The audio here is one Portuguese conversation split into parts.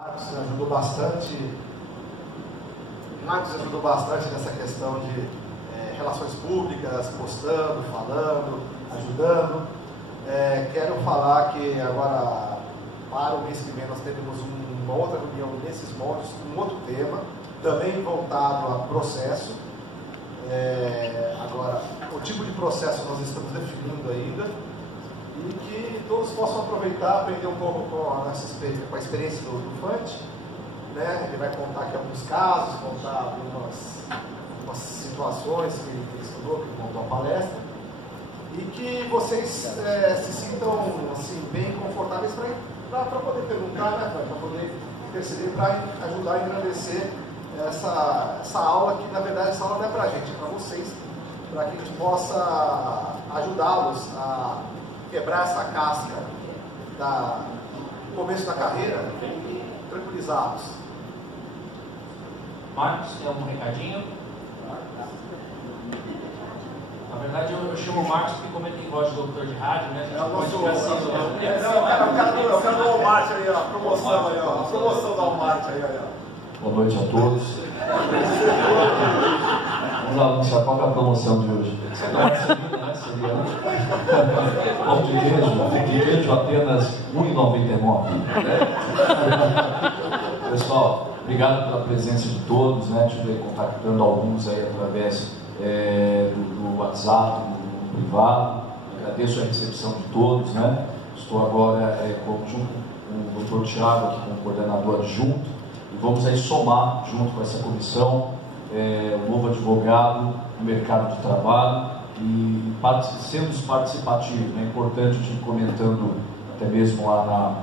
Marcos ajudou bastante nessa questão de relações públicas, postando, falando, ajudando. Quero falar que agora, para o mês que vem, nós teremos uma outra reunião nesses moldes, um outro tema, também voltado a processo. Agora, o tipo de processo nós estamos definindo ainda, e que todos possam aproveitar, aprender um pouco com a experiência do Fante, né? Ele vai contar aqui alguns casos, contar algumas situações que ele estudou, que ele montou a palestra, e que vocês se sintam assim, bem confortáveis para poder perguntar, né, para poder interceder, para ajudar a engrandecer essa aula, que na verdade essa aula não é para a gente, é para vocês, para que a gente possa ajudá-los a quebrar essa casca do começo da carreira e tranquilizá-los. Marcos, tem algum recadinho? Na verdade, eu chamo o Marcos porque, como ele tem voz de doutor de rádio, né? A gente pode ficar assim. O cara do Walmart aí, ó, a promoção aí, ó. A promoção do Walmart aí, ó. Boa noite a todos. Vamos anunciar qual é a promoção de hoje. Seria pão de queijo apenas R$1,99. Pessoal, obrigado pela presença de todos, né? Estive contactando alguns aí através do WhatsApp, do privado. Agradeço a recepção de todos, né? Estou agora junto com o Dr. Thiago, aqui como coordenador adjunto, e vamos aí somar, junto com essa comissão, o novo advogado no mercado de trabalho, e sendo participativo. É importante, a gente comentando até mesmo lá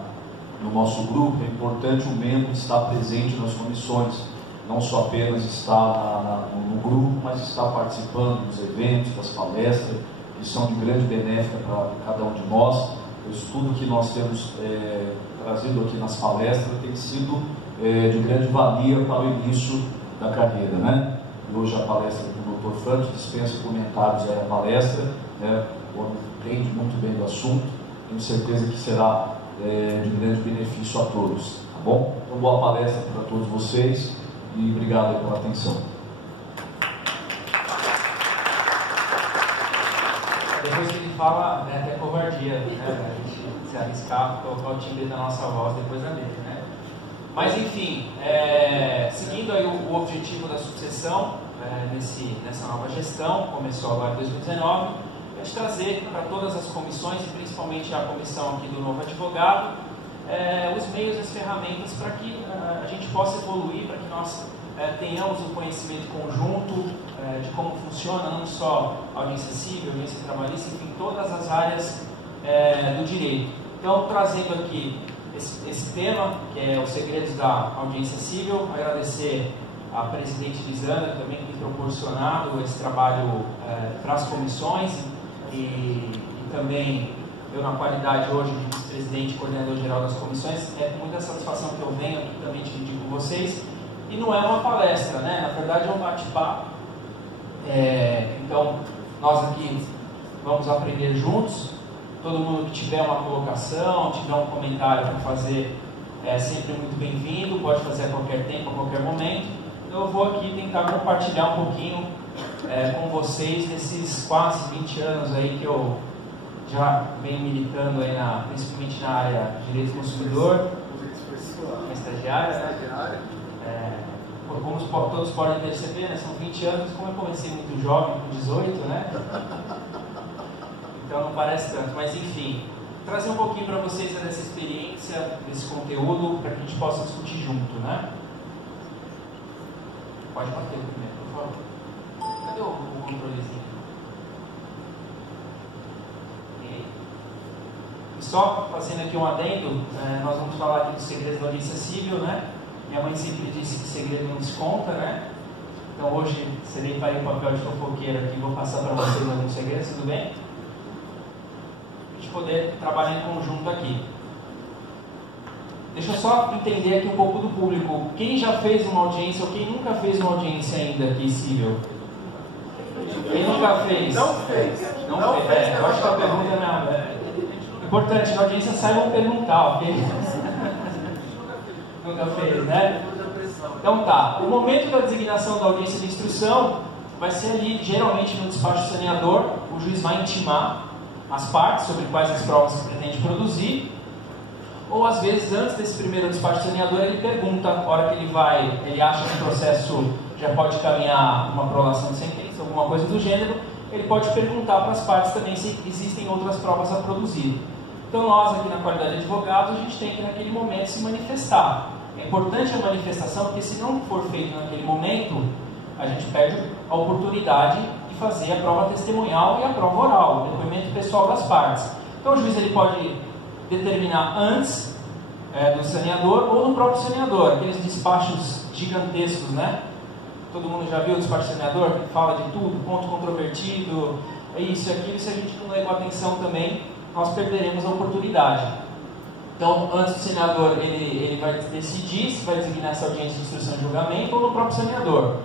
no nosso grupo, é importante o membro estar presente nas comissões, não só apenas estar no grupo, mas estar participando dos eventos, das palestras, que são de grande benéfica para cada um de nós. Tudo que nós temos trazido aqui nas palestras tem sido de grande valia para o início da carreira, né? Hoje a palestra do Dr. Fante dispensa comentários aí a palestra, né? Entende muito bem do assunto, tenho certeza que será de grande benefício a todos, tá bom? Então, boa palestra para todos vocês e obrigado aí pela atenção. Depois que ele fala, é até covardia, né? A gente se arriscar, colocar o timbre da nossa voz depois da dele, né? Mas enfim, seguindo aí o objetivo da sucessão nessa nova gestão, começou agora em 2019, é de trazer para todas as comissões, e principalmente a comissão aqui do novo advogado, os meios e as ferramentas para que a gente possa evoluir, para que nós tenhamos um conhecimento conjunto de como funciona não só a audiência civil, a audiência trabalhista, enfim, todas as áreas do direito. Então, trazendo aqui esse tema, que é os segredos da audiência civil, agradecer a presidente Lisandra também que tem proporcionado esse trabalho para as comissões, e também eu, na qualidade hoje de vice-presidente e coordenador-geral das comissões, é com muita satisfação que eu venho aqui também dividir com vocês. E não é uma palestra, né? Na verdade é um bate-papo. Então, nós aqui vamos aprender juntos. Todo mundo que tiver uma colocação, tiver um comentário para fazer, é sempre muito bem-vindo, pode fazer a qualquer tempo, a qualquer momento. Eu vou aqui tentar compartilhar um pouquinho com vocês nesses quase 20 anos aí que eu já venho militando aí principalmente na área de direito do consumidor, na estagiária, né? Como todos podem perceber, né? São 20 anos, como eu comecei muito jovem, com 18, né? Então não parece tanto, mas enfim, trazer um pouquinho para vocês dessa experiência, desse conteúdo, para que a gente possa discutir junto, né? Pode bater primeiro, por favor. Cadê o controlezinho? E só fazendo aqui um adendo, nós vamos falar aqui dos segredos da audiência civil, né? Minha mãe sempre disse que segredo não se conta, né? Então hoje serei para o papel de fofoqueiro aqui, vou passar para vocês alguns segredos, tudo bem? A gente poder trabalhar em conjunto aqui. Deixa eu só entender aqui um pouco do público. Quem já fez uma audiência ou quem nunca fez uma audiência ainda aqui civil? Quem nunca fez? Não fez. Não fez. Eu acho que a pergunta é importante, na audiência saibam perguntar, ok? nunca fez, né? Então tá, o momento da designação da audiência de instrução vai ser ali, geralmente no despacho saneador, o juiz vai intimar as partes sobre quais as provas que pretende produzir, ou às vezes antes desse primeiro despacho saneador ele pergunta, a hora que ele acha que o processo já pode caminhar uma prolação de sentença, alguma coisa do gênero, ele pode perguntar para as partes também se existem outras provas a produzir. Então nós aqui na qualidade de advogados, a gente tem que naquele momento se manifestar. É importante a manifestação, porque se não for feito naquele momento, a gente perde a oportunidade de fazer a prova testemunhal e a prova oral, o depoimento pessoal das partes. Então o juiz ele pode determinar antes do saneador ou do próprio saneador, aqueles despachos gigantescos, né? Todo mundo já viu o despacho saneador, que fala de tudo, ponto controvertido, isso e aquilo, se a gente não leva atenção também, nós perderemos a oportunidade. Então, antes do saneador, ele vai decidir se vai designar essa audiência de instrução e julgamento ou no próprio saneador.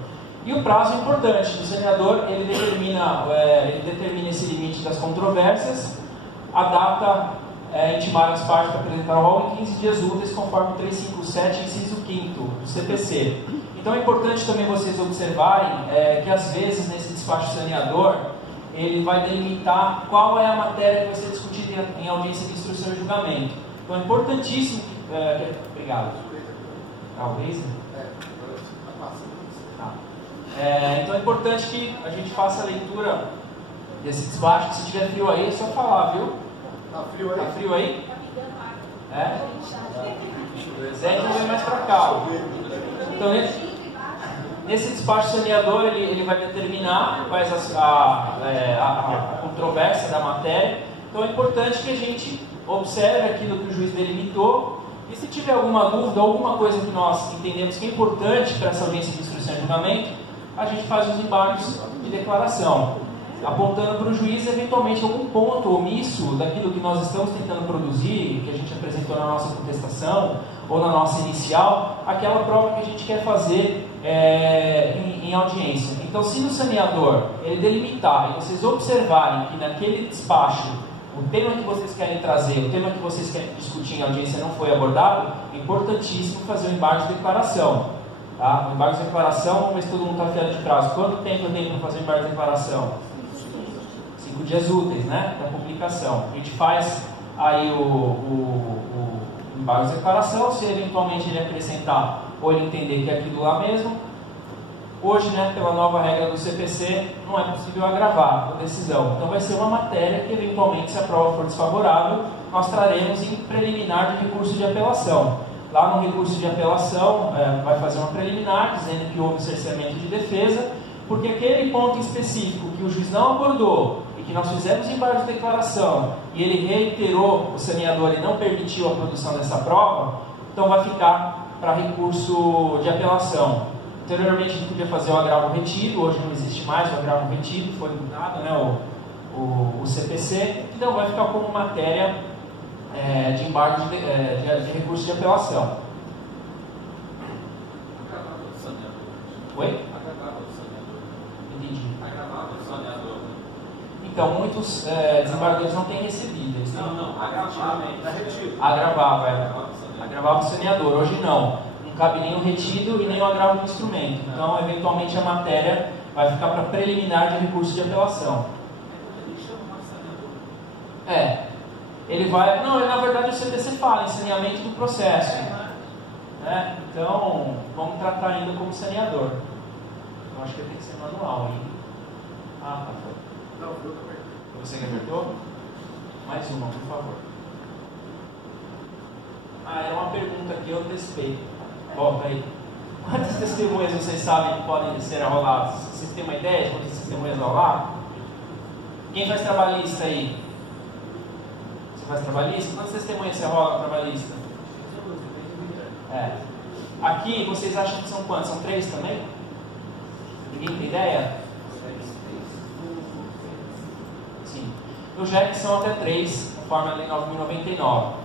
E o prazo é importante. O saneador ele determina esse limite das controvérsias, a data intimar as partes para apresentar o rol em 15 dias úteis, conforme 357, inciso 5º do CPC. Então é importante também vocês observarem que às vezes nesse despacho saneador ele vai delimitar qual é a matéria que vai ser discutida em audiência de instrução e julgamento. Então é importantíssimo obrigado. O laser? Então é importante que a gente faça a leitura desse despacho. Se tiver frio aí, é só falar, viu? Tá frio aí? Tá frio aí? Zé não vem mais pra cá. Então nesse despacho saneador ele vai determinar quais a controvérsia da matéria. Então é importante que a gente observe aquilo que o juiz delimitou. E se tiver alguma dúvida, alguma coisa que nós entendemos que é importante para essa audiência de instrução e julgamento, a gente faz os embargos de declaração, apontando para o juiz eventualmente algum ponto omisso daquilo que nós estamos tentando produzir, que a gente apresentou na nossa contestação ou na nossa inicial, aquela prova que a gente quer fazer em audiência. Então, se no saneador ele delimitar e vocês observarem que naquele despacho o tema que vocês querem trazer, o tema que vocês querem discutir em audiência não foi abordado, é importantíssimo fazer o embargo de declaração. Tá? O embargo de declaração, vamos ver se todo mundo está afiado de prazo. Quanto tempo eu tenho para fazer o embargo de declaração? 5 dias úteis, né? Da publicação. A gente faz aí o embargo de declaração, se eventualmente ele acrescentar ou ele entender que é aquilo lá mesmo. Hoje, né, pela nova regra do CPC, não é possível agravar a decisão. Então vai ser uma matéria que eventualmente, se a prova for desfavorável, nós traremos em preliminar de recurso de apelação. Lá no recurso de apelação, vai fazer uma preliminar, dizendo que houve cerceamento de defesa, porque aquele ponto específico que o juiz não abordou e que nós fizemos embargo de declaração e ele reiterou o saneador e não permitiu a produção dessa prova, então vai ficar para recurso de apelação. Anteriormente a gente podia fazer o agravo retido, hoje não existe mais o agravo retido, foi mudado, né, o CPC, então vai ficar como matéria de embargo de recurso de apelação. Oi? Entendi. Então, muitos desembargadores não têm recebido. Eles têm... Agravava o saneador. Hoje não cabe nem o retido e nem o agravo do instrumento. Então, eventualmente, a matéria vai ficar para preliminar de recurso de apelação. Ele vai... Não, na verdade, o CPC fala em saneamento do processo. Né? Então, vamos tratar ainda como saneador. Eu acho que tem que ser manual, hein? Tá. Não, eu também. Você que apertou? Mais uma, por favor. Era uma pergunta que eu antecipei. Volta aí. Quantas testemunhas vocês sabem que podem ser arroladas? Vocês têm uma ideia de quantas testemunhas arrolar? Quem faz trabalhista aí? Você faz trabalhista? Quantas testemunhas você arrola trabalhista? Aqui, vocês acham que são quantas? São 3 também? Ninguém tem ideia? Sim. No JEC são até 3, conforme a Lei 9.099.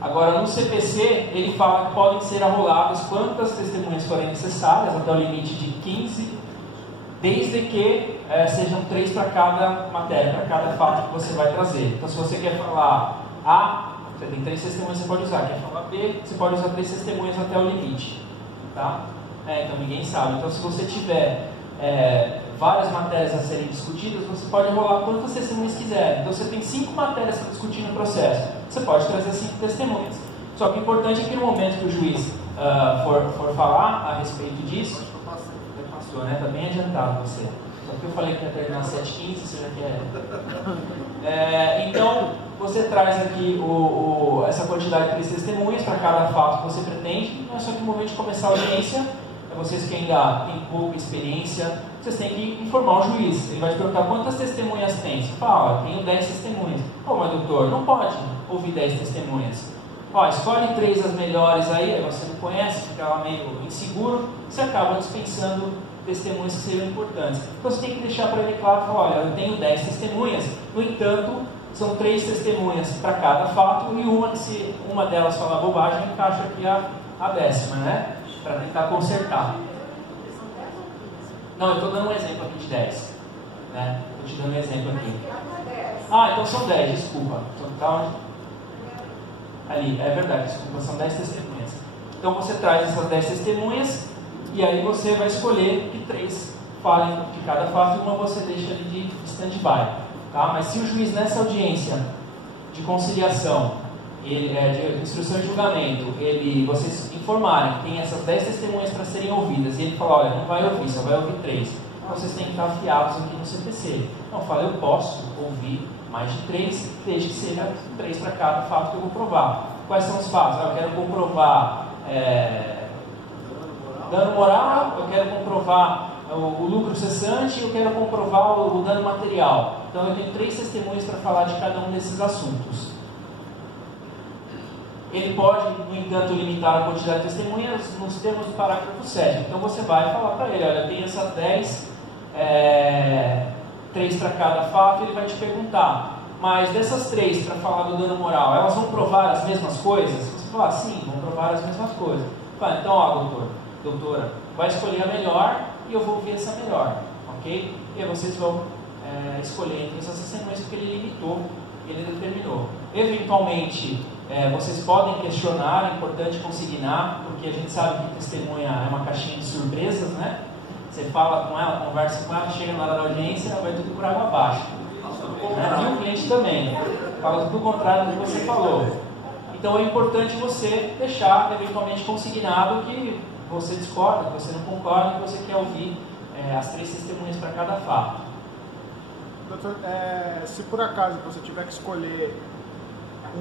Agora, no CPC, ele fala que podem ser arroladas quantas testemunhas forem necessárias, até o limite de 15, desde que sejam 3 para cada matéria, para cada fato que você vai trazer. Então, se você quer falar A Você tem 3 testemunhas que você pode usar. Quer falar B, você pode usar 3 testemunhas até o limite. Tá? Então ninguém sabe. Então se você tiver várias matérias a serem discutidas, você pode enrolar quantas testemunhas quiser. Então você tem 5 matérias para discutir no processo. Você pode trazer 5 testemunhas. Só que o importante é que no momento que o juiz for falar a respeito disso, já passou, né? Está bem adiantado você. Só que eu falei que ia terminar às 7h15, você já quer. Então, você traz aqui essa quantidade de 3 testemunhas para cada fato que você pretende. Não é só que no momento de começar a audiência, vocês que ainda têm pouca experiência, vocês têm que informar o juiz. Ele vai te perguntar quantas testemunhas tem. Você fala, tenho 10 testemunhas. Mas doutor, não pode ouvir 10 testemunhas. Escolhe 3 as melhores aí você não conhece, fica lá meio inseguro, você acaba dispensando testemunhas que seriam importantes. Então você tem que deixar para ele claro, falar, olha, eu tenho 10 testemunhas, no entanto, são 3 testemunhas para cada fato, e se uma delas falar bobagem, encaixa aqui a 10ª, né? Para tentar consertar. Não, eu estou dando um exemplo aqui de 10. Né? Estou te dando um exemplo aqui. Então são 10, desculpa. Ali, é verdade, desculpa, são 10 testemunhas. Então você traz essas 10 testemunhas e aí você vai escolher que 3 falem de cada fato e uma você deixa ali de stand-by. Tá? Mas se o juiz nessa audiência de conciliação, de instrução e julgamento, vocês informarem que tem essas 10 testemunhas para serem ouvidas e ele falar, olha, não vai ouvir, só vai ouvir 3. Então vocês têm que estar afiados aqui no CPC. Então fala, eu posso ouvir mais de 3, desde que seja 3 para cada fato que eu vou provar. Quais são os fatos? Eu quero comprovar dano moral, eu quero comprovar o lucro cessante, eu quero comprovar o dano material. Então eu tenho 3 testemunhas para falar de cada um desses assuntos. Ele pode, no entanto, limitar a quantidade de testemunhas nos termos do parágrafo 7. Então você vai falar para ele, olha, eu tenho essas 10, 3 para cada fato, ele vai te perguntar, mas dessas 3 para falar do dano moral, elas vão provar as mesmas coisas? Você fala, sim, vão provar as mesmas coisas. Fala, então, doutora, vai escolher a melhor e eu vou ouvir essa melhor, ok? E aí vocês vão escolher entre essas testemunhas porque ele limitou, ele determinou. Eventualmente, vocês podem questionar, é importante consignar, porque a gente sabe que testemunha é uma caixinha de surpresas, né? Você fala com ela, conversa com ela, chega na hora da audiência, vai tudo por água abaixo. Né? E o cliente também fala tudo o contrário do que você falou. Então é importante você deixar eventualmente consignado que você discorda, que você não concorda, que você quer ouvir as 3 testemunhas para cada fato. Doutor, se por acaso você tiver que escolher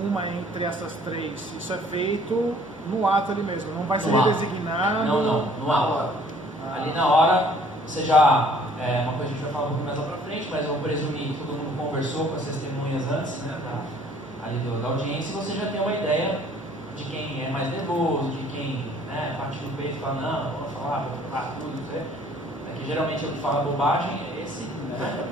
uma entre essas 3, isso é feito no ato ali mesmo, não vai ser designado? Não, no ato. Ali na hora, você já, uma coisa que a gente vai falar um pouco mais lá para frente, mas eu vou presumir que todo mundo conversou com as testemunhas antes, né, ali da audiência, e você já tem uma ideia de quem é mais nervoso, de quem parte no peito e fala, não, vamos falar, vou falar tudo, né? Que geralmente é o que fala bobagem, é esse, né?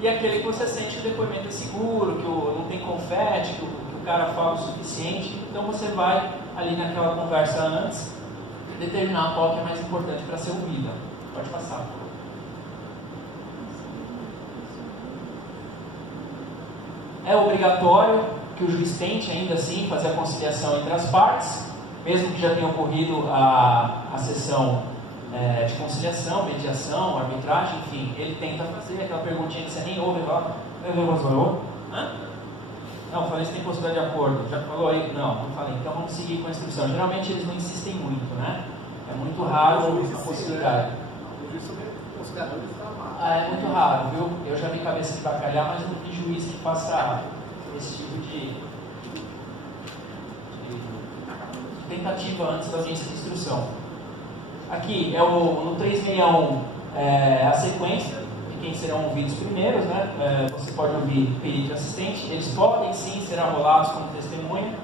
E aquele que você sente que o depoimento é seguro, que não tem confete, que o cara fala o suficiente, então você vai ali naquela conversa antes determinar qual que é mais importante para ser ouvida. Pode passar, por favor. É obrigatório que o juiz tente ainda assim fazer a conciliação entre as partes, mesmo que já tenha ocorrido a sessão de conciliação, mediação, arbitragem, enfim, ele tenta fazer aquela perguntinha que você nem ouve, fala, não, falei se tem possibilidade de acordo, já falou aí? Não falei, então vamos seguir com a instrução. Geralmente eles não insistem muito, né? É muito raro a possibilidade. É muito raro, viu? Eu já vi cabeça de bacalhau, mas não vi juiz que faça esse tipo de tentativa antes da audiência de instrução. Aqui é no 361 a sequência de quem serão ouvidos primeiros, né? Você pode ouvir perito e assistente, eles podem sim ser arrolados como testemunha.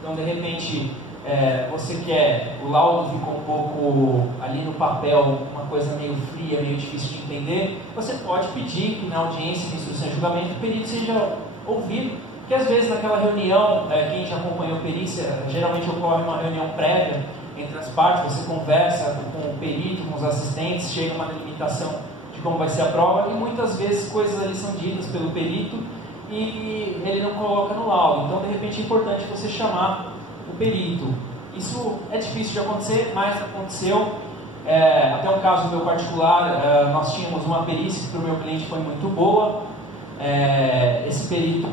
Então, de repente, você quer, o laudo ficou um pouco ali no papel, uma coisa meio fria, meio difícil de entender, você pode pedir que na audiência de instrução e julgamento o perito seja ouvido, porque às vezes naquela reunião, quem já acompanhou perícia, geralmente ocorre uma reunião prévia entre as partes, você conversa com o perito, com os assistentes, chega a uma delimitação de como vai ser a prova, e muitas vezes coisas ali são ditas pelo perito e ele não coloca no laudo. Então, de repente, é importante você chamar o perito. Isso é difícil de acontecer, mas aconteceu. Até um caso meu particular, nós tínhamos uma perícia que para o meu cliente foi muito boa. Esse perito,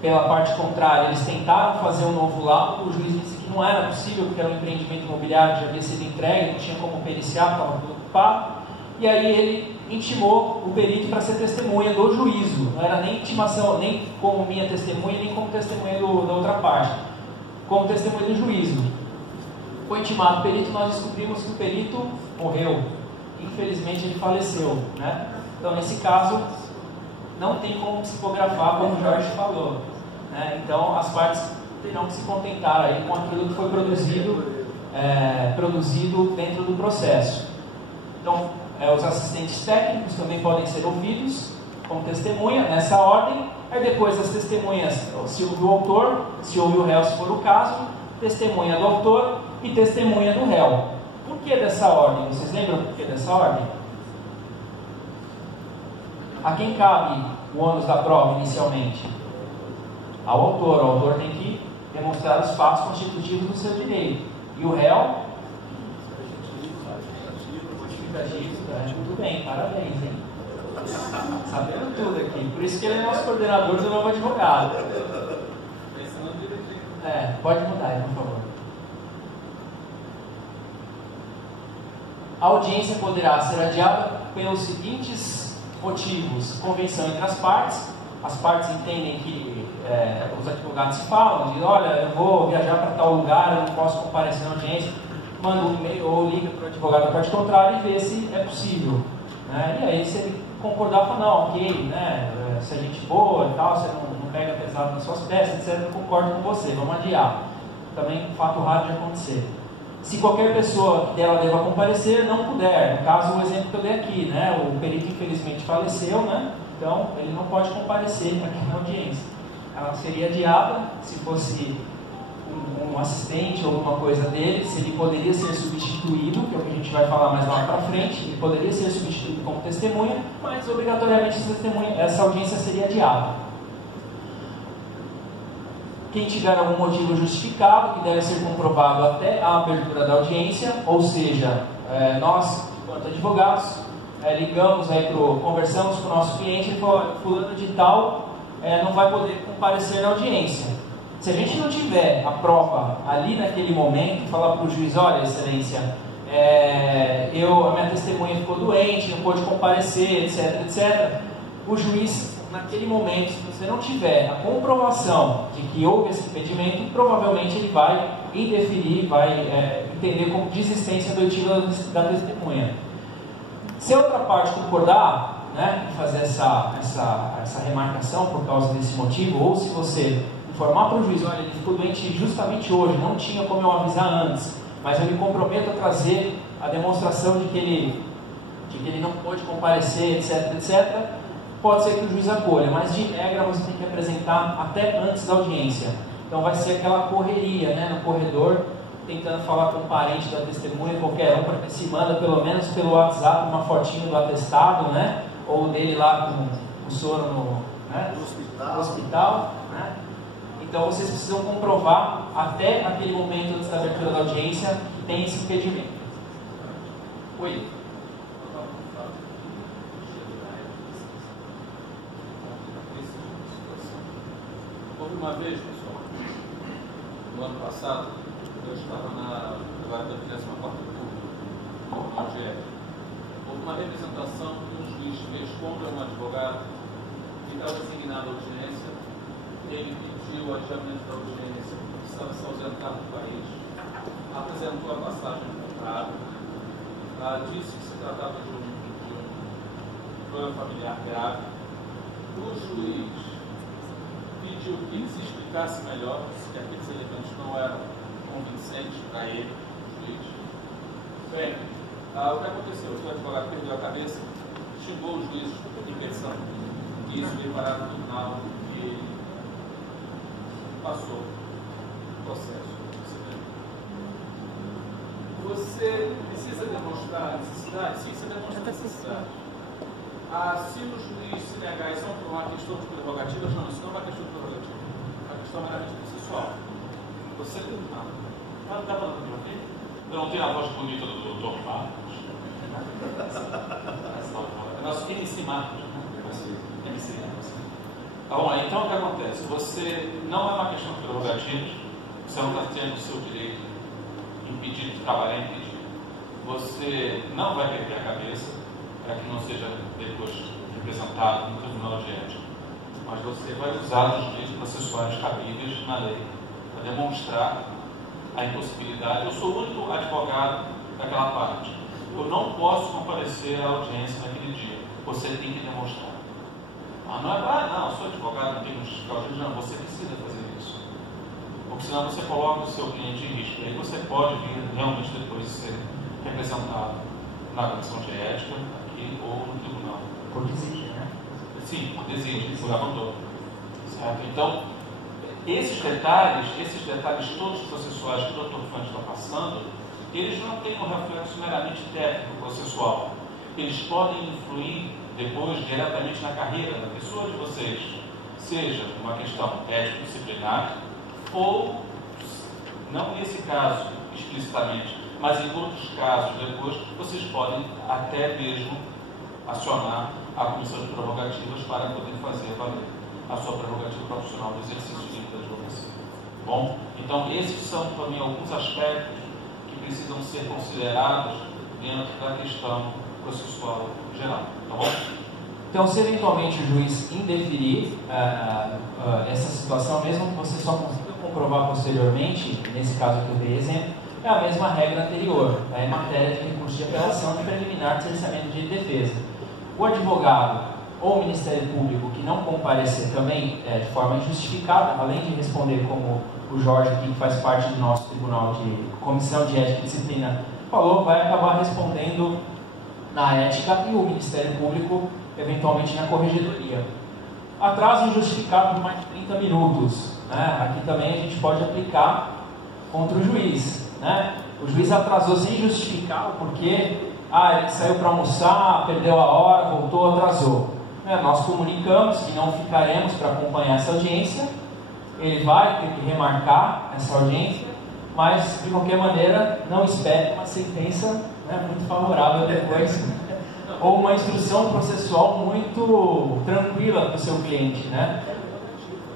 pela parte contrária, eles tentaram fazer um novo laudo. O juiz disse que não era possível, porque era um empreendimento imobiliário que já havia sido entregue, não tinha como periciar, estava preocupado. E aí ele intimou o perito para ser testemunha do juízo. Não era nem intimação, nem como minha testemunha, nem como testemunha da outra parte, como testemunha do juízo. Foi intimado o perito e nós descobrimos que o perito morreu. Infelizmente ele faleceu, né? Então nesse caso não tem como psicografar, como o Jorge falou, né? Então as partes terão que se contentar aí com aquilo que foi produzido dentro do processo. Então os assistentes técnicos também podem ser ouvidos como testemunha nessa ordem. Aí depois as testemunhas, se houve o autor, se houve o réu, se for o caso, testemunha do autor e testemunha do réu. Por que dessa ordem? Vocês lembram por que dessa ordem? A quem cabe o ônus da prova inicialmente? Ao autor. O autor tem que demonstrar os fatos constitutivos do seu direito. E o réu? Muito bem, parabéns, hein? Sabendo tudo aqui. Por isso que ele é nosso coordenador do novo advogado. Pode mudar aí, por favor. A audiência poderá ser adiada pelos seguintes motivos: convenção entre as partes entendem que os advogados se falam, dizem, olha, eu vou viajar para tal lugar, eu não posso comparecer na audiência, manda um e-mail ou liga para o advogado da parte contrária e vê se é possível, né? E aí se ele concordar, fala, não, ok, né, se é gente boa e tal, você não pega pesado nas suas peças, etc, eu concordo com você, vamos adiar. Também fato raro de acontecer. Se qualquer pessoa que dela deva comparecer não puder, no caso o exemplo que eu dei aqui, né, o perito infelizmente faleceu, né, então ele não pode comparecer aqui na audiência. Ela seria adiada se fosse um assistente ou alguma coisa dele, se ele poderia ser substituído, que é o que a gente vai falar mais lá para frente, ele poderia ser substituído como testemunha, mas obrigatoriamente essa audiência seria adiada. Quem tiver algum motivo justificado, que deve ser comprovado até a abertura da audiência, ou seja, nós, enquanto advogados, ligamos aí conversamos com o nosso cliente e falamos, fulano de tal não vai poder comparecer na audiência. Se a gente não tiver a prova ali naquele momento, falar para o juiz, olha, excelência, a minha testemunha ficou doente, não pôde comparecer, etc, etc, o juiz, naquele momento, se você não tiver a comprovação de que houve esse impedimento, provavelmente ele vai indeferir, vai entender como desistência doitiva da testemunha. Se a outra parte concordar, né, em fazer essa remarcação por causa desse motivo, ou se você informar para o juiz, olha, ele ficou doente justamente hoje, não tinha como eu avisar antes, mas eu me comprometo a trazer a demonstração de que ele não pôde comparecer, etc, etc, pode ser que o juiz acolha, mas de regra você tem que apresentar até antes da audiência. Então vai ser aquela correria, né, no corredor, tentando falar com um parente da testemunha, qualquer um, para que se manda pelo menos pelo WhatsApp uma fotinho do atestado, né, ou dele lá com o soro no hospital, né? Então vocês precisam comprovar até aquele momento antes da abertura da audiência que tem esse impedimento. Oi. Houve uma vez, pessoal, no ano passado, eu estava na agora da 34ª Pública, no IGF. Houve uma representação que um juiz fez contra um advogado que estava designado à audiência. Ele pediu o adiamento da audiência porque estava se ausentando do país, apresentou a passagem contrária, disse que se tratava de um problema familiar grave. O juiz pediu que ele se explicasse melhor, que aqueles elementos não eram convincentes para ele, o juiz. Bem, o que aconteceu? O advogado perdeu a cabeça, xingou os juízes em pensão, e isso veio parar no tribunal e passou o processo. Você precisa demonstrar a necessidade? Sim, você demonstra a necessidade. Se o juiz se negar, isso é uma questão de prerrogativa? Não, isso não é uma questão de prerrogativa. É uma questão meramente processual. Você tem Está falando de alguém? Eu não tenho a voz bonita do Dr. Marcos. É nosso MC Marcos. MC Marcos. Tá bom, então o que acontece? Você não é uma questão de prerrogativa, você não está tendo o seu direito impedido de trabalhar impedido. Você não vai perder a cabeça para que não seja depois representado no Tribunal de Ética, mas você vai usar os meios processuais cabíveis na lei para demonstrar a impossibilidade. Eu sou o único advogado daquela parte. Eu não posso comparecer à audiência naquele dia. Você tem que demonstrar. Não é não, eu sou advogado, não tenho que justificar o juiz. Não, você precisa fazer isso. Porque senão você coloca o seu cliente em risco. E aí você pode vir realmente depois ser representado na comissão de ética, aqui ou no tribunal. Por desígnio, né? Sim, por desígnio, por abandono. Certo? Então, esses detalhes todos processuais que o Dr. Fante está passando, eles não têm um reflexo meramente técnico processual. Eles podem influir depois diretamente na carreira da pessoa de vocês, seja uma questão ético-disciplinar ou, não nesse caso explicitamente, mas em outros casos depois, vocês podem até mesmo acionar a comissão de prerrogativas para poder fazer valer a sua prerrogativa profissional do exercício livre da advocacia. Bom, então esses são também alguns aspectos que precisam ser considerados dentro da questão processual geral. Tá bom? Então, se eventualmente o juiz indeferir essa situação, mesmo que você só consiga comprovar posteriormente, nesse caso que eu dei exemplo, é a mesma regra anterior, em matéria de recurso de apelação de preliminar de cerceamento de defesa. O advogado ou o Ministério Público que não comparecer também de forma injustificada, além de responder como o Jorge, que faz parte do nosso Tribunal de Comissão de Ética e Disciplina, falou, vai acabar respondendo na ética e o Ministério Público, eventualmente, na corregedoria. Atraso injustificado por mais de 30 minutos. Né? Aqui também a gente pode aplicar contra o juiz. Né? O juiz atrasou sem justificar porque ele saiu para almoçar, perdeu a hora, voltou, atrasou. Nós comunicamos que não ficaremos para acompanhar essa audiência, ele vai ter que remarcar essa audiência, mas de qualquer maneira não espere uma sentença muito favorável depois, ou uma instrução processual muito tranquila para o seu cliente, né?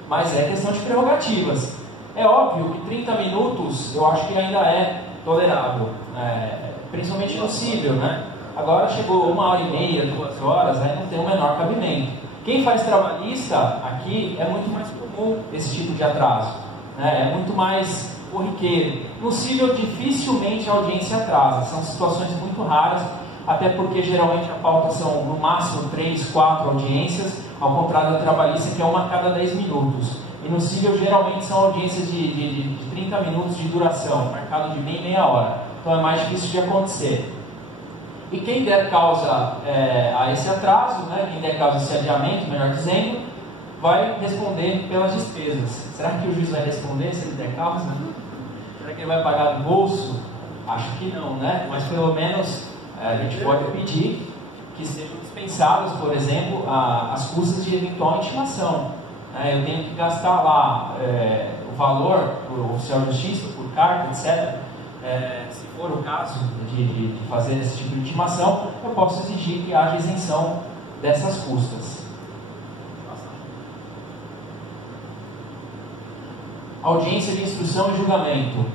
Mas é questão de prerrogativas. É óbvio que 30 minutos eu acho que ainda é tolerável, principalmente no cível, né? Agora chegou 1h30, 2 horas, aí não tem o menor cabimento. Quem faz trabalhista aqui é muito mais comum esse tipo de atraso, né? É muito mais corriqueiro. No cível, dificilmente a audiência atrasa, são situações muito raras, até porque geralmente a pauta são no máximo 3, 4 audiências, ao contrário da trabalhista, que é uma a cada 10 minutos. E no cível, geralmente são audiências de 30 minutos de duração, marcado de meia hora. Então é mais difícil de acontecer. E quem der causa a esse atraso, né, quem der causa a esse adiamento, melhor dizendo, vai responder pelas despesas. Será que o juiz vai responder se ele der causa? Será que ele vai pagar do bolso? Acho que não, né? Mas pelo menos a gente pode pedir que sejam dispensadas, por exemplo, as custas de eventual intimação. Eu tenho que gastar lá o valor do oficial de justiça, por carta, etc. Se for o caso de fazer esse tipo de intimação, eu posso exigir que haja isenção dessas custas. Audiência de instrução e julgamento.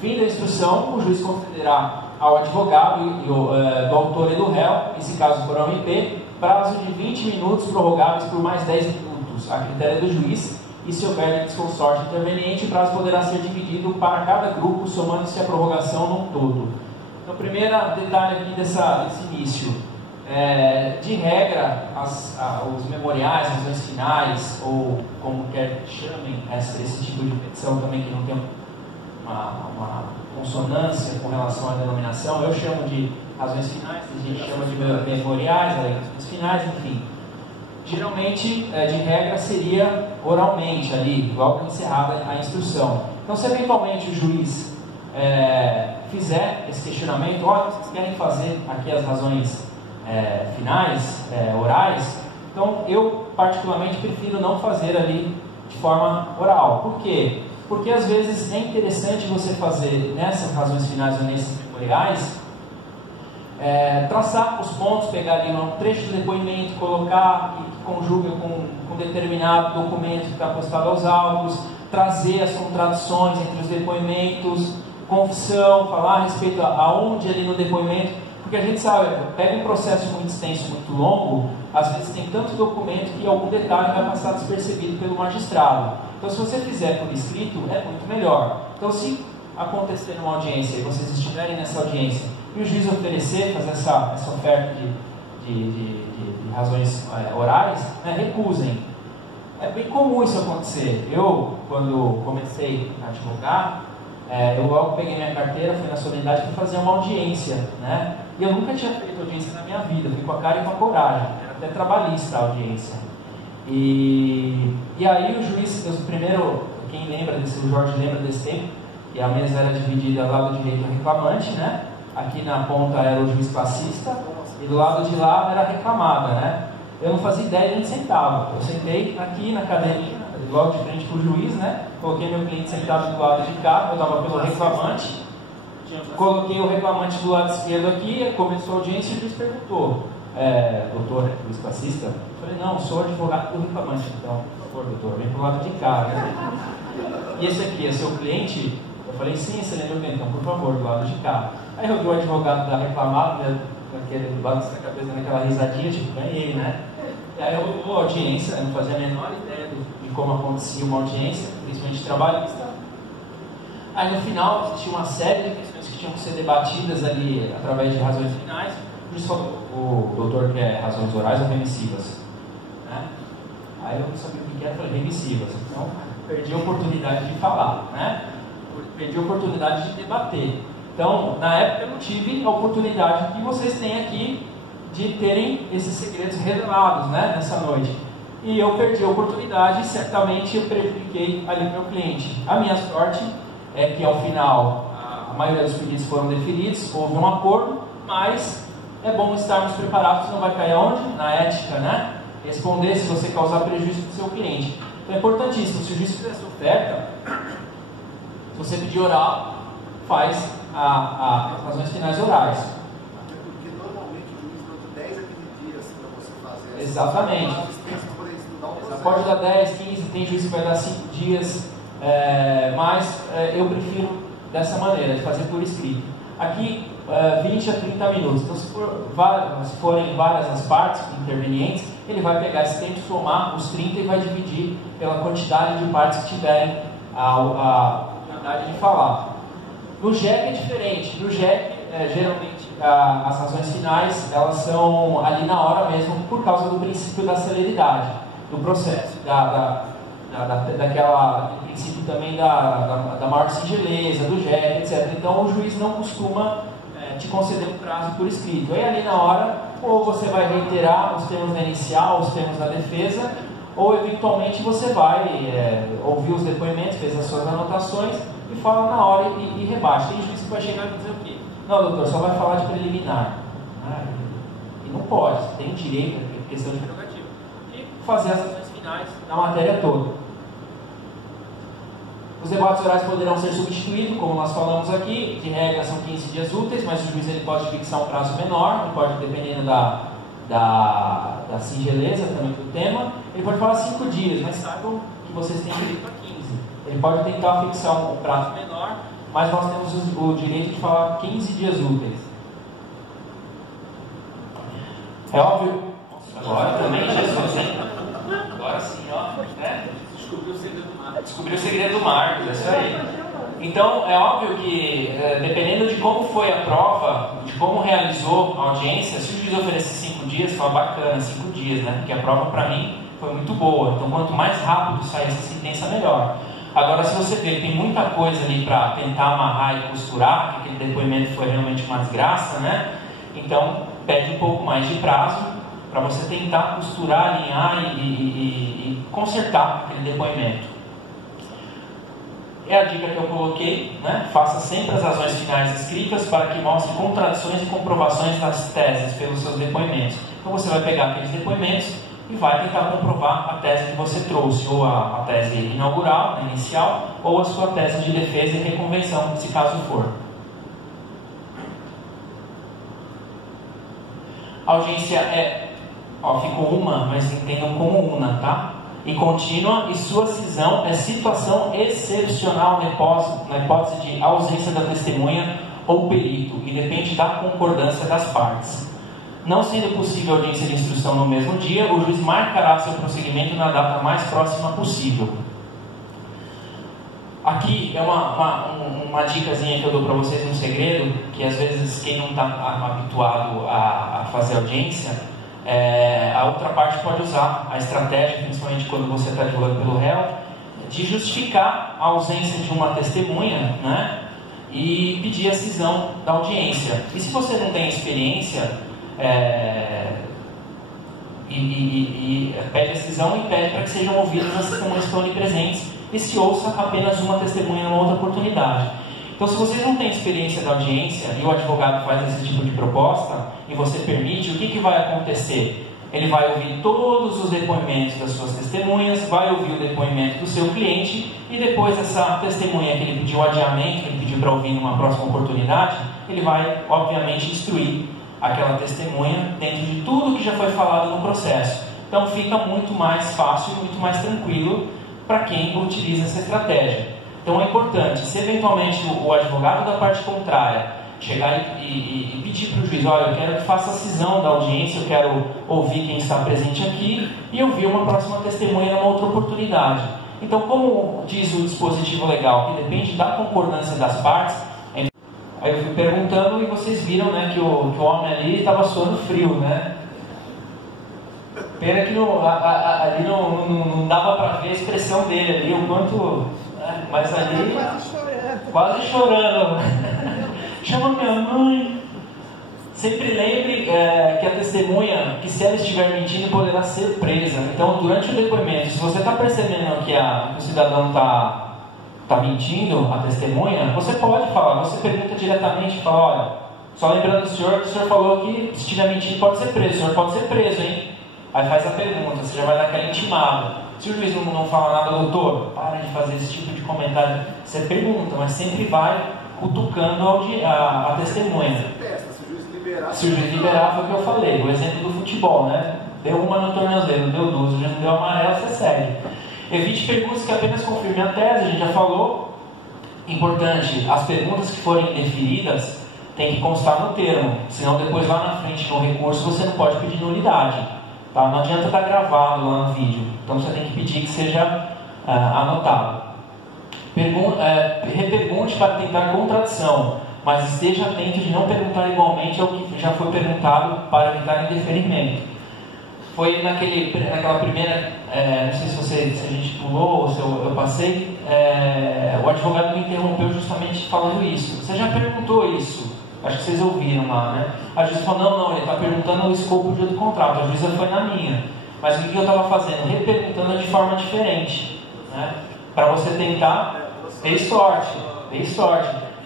Fim da instrução, o juiz concederá ao advogado do autor e do réu, nesse caso for ao MP, prazo de 20 minutos prorrogáveis por mais 10 minutos, a critério do juiz, e se houver desconsorte interveniente, o prazo poderá ser dividido para cada grupo, somando-se a prorrogação no todo. Então, primeiro detalhe aqui desse início. De regra, os memoriais, as razões finais, ou como quer que chamem esse tipo de petição também, que não tem uma consonância com relação à denominação, eu chamo de razões finais, a gente chama de memoriais, alegações finais, enfim. Geralmente, de regra, seria oralmente ali, logo encerrada a instrução. Então, se eventualmente o juiz fizer esse questionamento, olha, vocês querem fazer aqui as razões finais, orais. Então, eu particularmente prefiro não fazer ali de forma oral. Por quê? Porque às vezes é interessante você fazer nessas razões finais ou nesses memoriais, traçar os pontos, pegar ali um trecho do depoimento, colocar que conjuga com determinado documento que está postado aos autos, trazer as contradições entre os depoimentos, confissão, falar a respeito aonde ali no depoimento, porque a gente sabe, pega um processo muito extenso, muito longo, às vezes tem tanto documento que algum detalhe vai passar despercebido pelo magistrado. Então, se você fizer por escrito, é muito melhor. Então, se acontecer numa audiência e vocês estiverem nessa audiência e o juiz oferecer, fazer essa oferta de razões orais, recusem. É bem comum isso acontecer. Eu, quando comecei a advogar, eu logo peguei minha carteira, fui na solenidade para fazer uma audiência, né? E eu nunca tinha feito audiência na minha vida, fui com a cara e com a coragem, era até trabalhista a audiência. E aí o juiz, primeiro, quem lembra desse, o Jorge lembra desse tempo, e a mesa era dividida do lado direito o reclamante, né? Aqui na ponta era o juiz classista, e do lado de lá era a reclamada, né? Eu não fazia ideia de onde sentava. Eu sentei aqui na cadeirinha, logo de frente para o juiz, né? Coloquei meu cliente sentado do lado de cá, eu estava pelo reclamante. Coloquei o reclamante do lado esquerdo aqui, começou a audiência e o juiz perguntou: doutor, juiz classista? Eu falei: não, sou advogado do reclamante, então, por favor, doutor, vem pro lado de cá, né? E esse aqui é seu cliente? Eu falei: sim, excelente, então, por favor, do lado de cá. Aí eu vi o advogado da reclamada, naquele balanço da cabeça, naquela risadinha, tipo, ganhei, né? E aí eu vou à audiência, eu não fazia a menor ideia de como acontecia uma audiência, principalmente trabalhista. Aí no final existia uma série de questões que tinham que ser debatidas ali através de razões finais. Por isso o doutor quer razões orais ou remissivas, né? Aí eu não sabia o que era, falei remissivas. Então perdi a oportunidade de falar, né? Perdi a oportunidade de debater. Então, na época eu não tive a oportunidade que vocês têm aqui de terem esses segredos revelados, né, nessa noite. E eu perdi a oportunidade e certamente eu prejudiquei ali o meu cliente. A minha sorte é que ao final a maioria dos pedidos foram deferidos, houve um acordo, mas é bom estarmos preparados, senão vai cair onde? Na ética, né? Responder se você causar prejuízo para o seu cliente. Então é importantíssimo, se o juiz fizer essa oferta, se você pedir oral, faz as razões finais orais. Porque normalmente o juiz dá de 10 a 15 dias para você fazer. Exatamente. Pode dar 10, 15, tem juiz que vai dar 5 dias, mas eu prefiro dessa maneira, de fazer por escrito. Aqui, 20 a 30 minutos. Então, se forem várias as partes intervenientes, ele vai pegar esse tempo, somar os 30 e vai dividir pela quantidade de partes que tiverem a oportunidade de falar. No JEC é diferente. No JEC, geralmente, as razões finais, elas são ali na hora mesmo, por causa do princípio da celeridade do processo, daquela princípio também da maior singeleza, do JEC, etc. Então, o juiz não costuma te conceder um prazo por escrito. Aí, ali na hora, ou você vai reiterar os termos da inicial, os termos da defesa, ou, eventualmente, você vai ouvir os depoimentos, fez as suas anotações, e fala na hora e rebate. Tem juiz que vai chegar e dizer o quê? Não, doutor, só vai falar de preliminar. E não pode, tem direito, é questão de prerrogativa. E fazer as ações finais na matéria toda. Os debates orais poderão ser substituídos, como nós falamos aqui, de regra são 15 dias úteis, mas o juiz ele pode fixar um prazo menor, ele pode, dependendo da singeleza também do tema, ele pode falar 5 dias, mas saibam que vocês têm direito a 15. Ele pode tentar fixar um prazo menor, mas nós temos o direito de falar 15 dias úteis. É óbvio. Agora também, Jesus, hein? Agora sim, ó. Né? Descobriu o segredo do Marcos. Descobriu o segredo do Marcos, é isso aí. Então, é óbvio que, dependendo de como foi a prova, de como realizou a audiência, se o juiz oferecer 5 dias, fala bacana, 5 dias, né? Porque a prova, para mim, foi muito boa. Então, quanto mais rápido sair essa sentença, melhor. Agora, se você vê que tem muita coisa ali para tentar amarrar e costurar, que aquele depoimento foi realmente uma desgraça, né? Então, pede um pouco mais de prazo para você tentar costurar, alinhar e consertar aquele depoimento. É a dica que eu coloquei, né? Faça sempre as razões finais escritas para que mostre contradições e comprovações das teses pelos seus depoimentos. Então você vai pegar aqueles depoimentos e vai tentar comprovar a tese que você trouxe, ou a tese inaugural, a inicial, ou a sua tese de defesa e reconvenção, se caso for. A audiência ficou uma, mas entendam como una, tá? E contínua, e sua cisão é situação excepcional na hipótese de ausência da testemunha ou perito, e depende da concordância das partes. Não sendo possível a audiência de instrução no mesmo dia, o juiz marcará seu prosseguimento na data mais próxima possível. Aqui é uma dicasinha que eu dou para vocês, um segredo, que às vezes quem não está habituado a fazer audiência, a outra parte pode usar a estratégia, principalmente quando você está advogando pelo réu, de justificar a ausência de uma testemunha, né, e pedir a cisão da audiência. E se você não tem experiência, pede a cisão e pede para que sejam ouvidas as testemunhas que estão ali presentes e se ouça apenas uma testemunha numa outra oportunidade. Então, se vocês não têm experiência da audiência e o advogado faz esse tipo de proposta e você permite, o que vai acontecer? Ele vai ouvir todos os depoimentos das suas testemunhas, vai ouvir o depoimento do seu cliente e depois essa testemunha que ele pediu adiamento, que ele pediu para ouvir numa próxima oportunidade, ele vai, obviamente, instruir aquela testemunha dentro de tudo que já foi falado no processo. Então, fica muito mais fácil, muito mais tranquilo para quem utiliza essa estratégia. Então é importante, se eventualmente o advogado da parte contrária chegar e pedir para o juiz, olha, eu quero que faça a cisão da audiência, eu quero ouvir quem está presente aqui e ouvir uma próxima testemunha numa outra oportunidade. Então, como diz o dispositivo legal, que depende da concordância das partes, aí eu fui perguntando e vocês viram, né, que o homem ali estava suando frio, né? Pena que ali não dava para ver a expressão dele ali, o quanto... Mas ali... Quase chorando. Chama minha mãe. Sempre lembre que a testemunha, que se ela estiver mentindo, poderá ser presa. Então, durante o depoimento, se você está percebendo que o cidadão está mentindo, a testemunha, você pode falar, você pergunta diretamente, fala, olha, só lembrando o senhor, que o senhor falou que se estiver mentindo pode ser preso, o senhor pode ser preso, hein? Aí faz a pergunta, você já vai dar aquela intimada. Se o juiz não fala nada, doutor, para de fazer esse tipo de comentário. Você pergunta, mas sempre vai cutucando a testemunha. Se o juiz liberar, foi o que eu falei, o exemplo do futebol, né? Deu uma no tornozelo, deu duas, já não deu amarelo, você segue. Evite perguntas que apenas confirmem a tese, a gente já falou. Importante, as perguntas que forem indeferidas tem que constar no termo, senão depois lá na frente no recurso você não pode pedir nulidade. Tá? Não adianta estar gravado lá no vídeo, então você tem que pedir que seja anotado. Repergunte para tentar contradição, mas esteja atento de não perguntar igualmente ao que já foi perguntado para evitar indeferimento. Foi naquela primeira, não sei se a gente pulou ou se eu passei, o advogado me interrompeu justamente falando isso. Você já perguntou isso? Acho que vocês ouviram lá, né? A juíza falou, não, ele está perguntando o escopo do contrato. A juíza foi na minha. Mas o que eu estava fazendo? Reperguntando de forma diferente, né? Para você tentar ter sorte.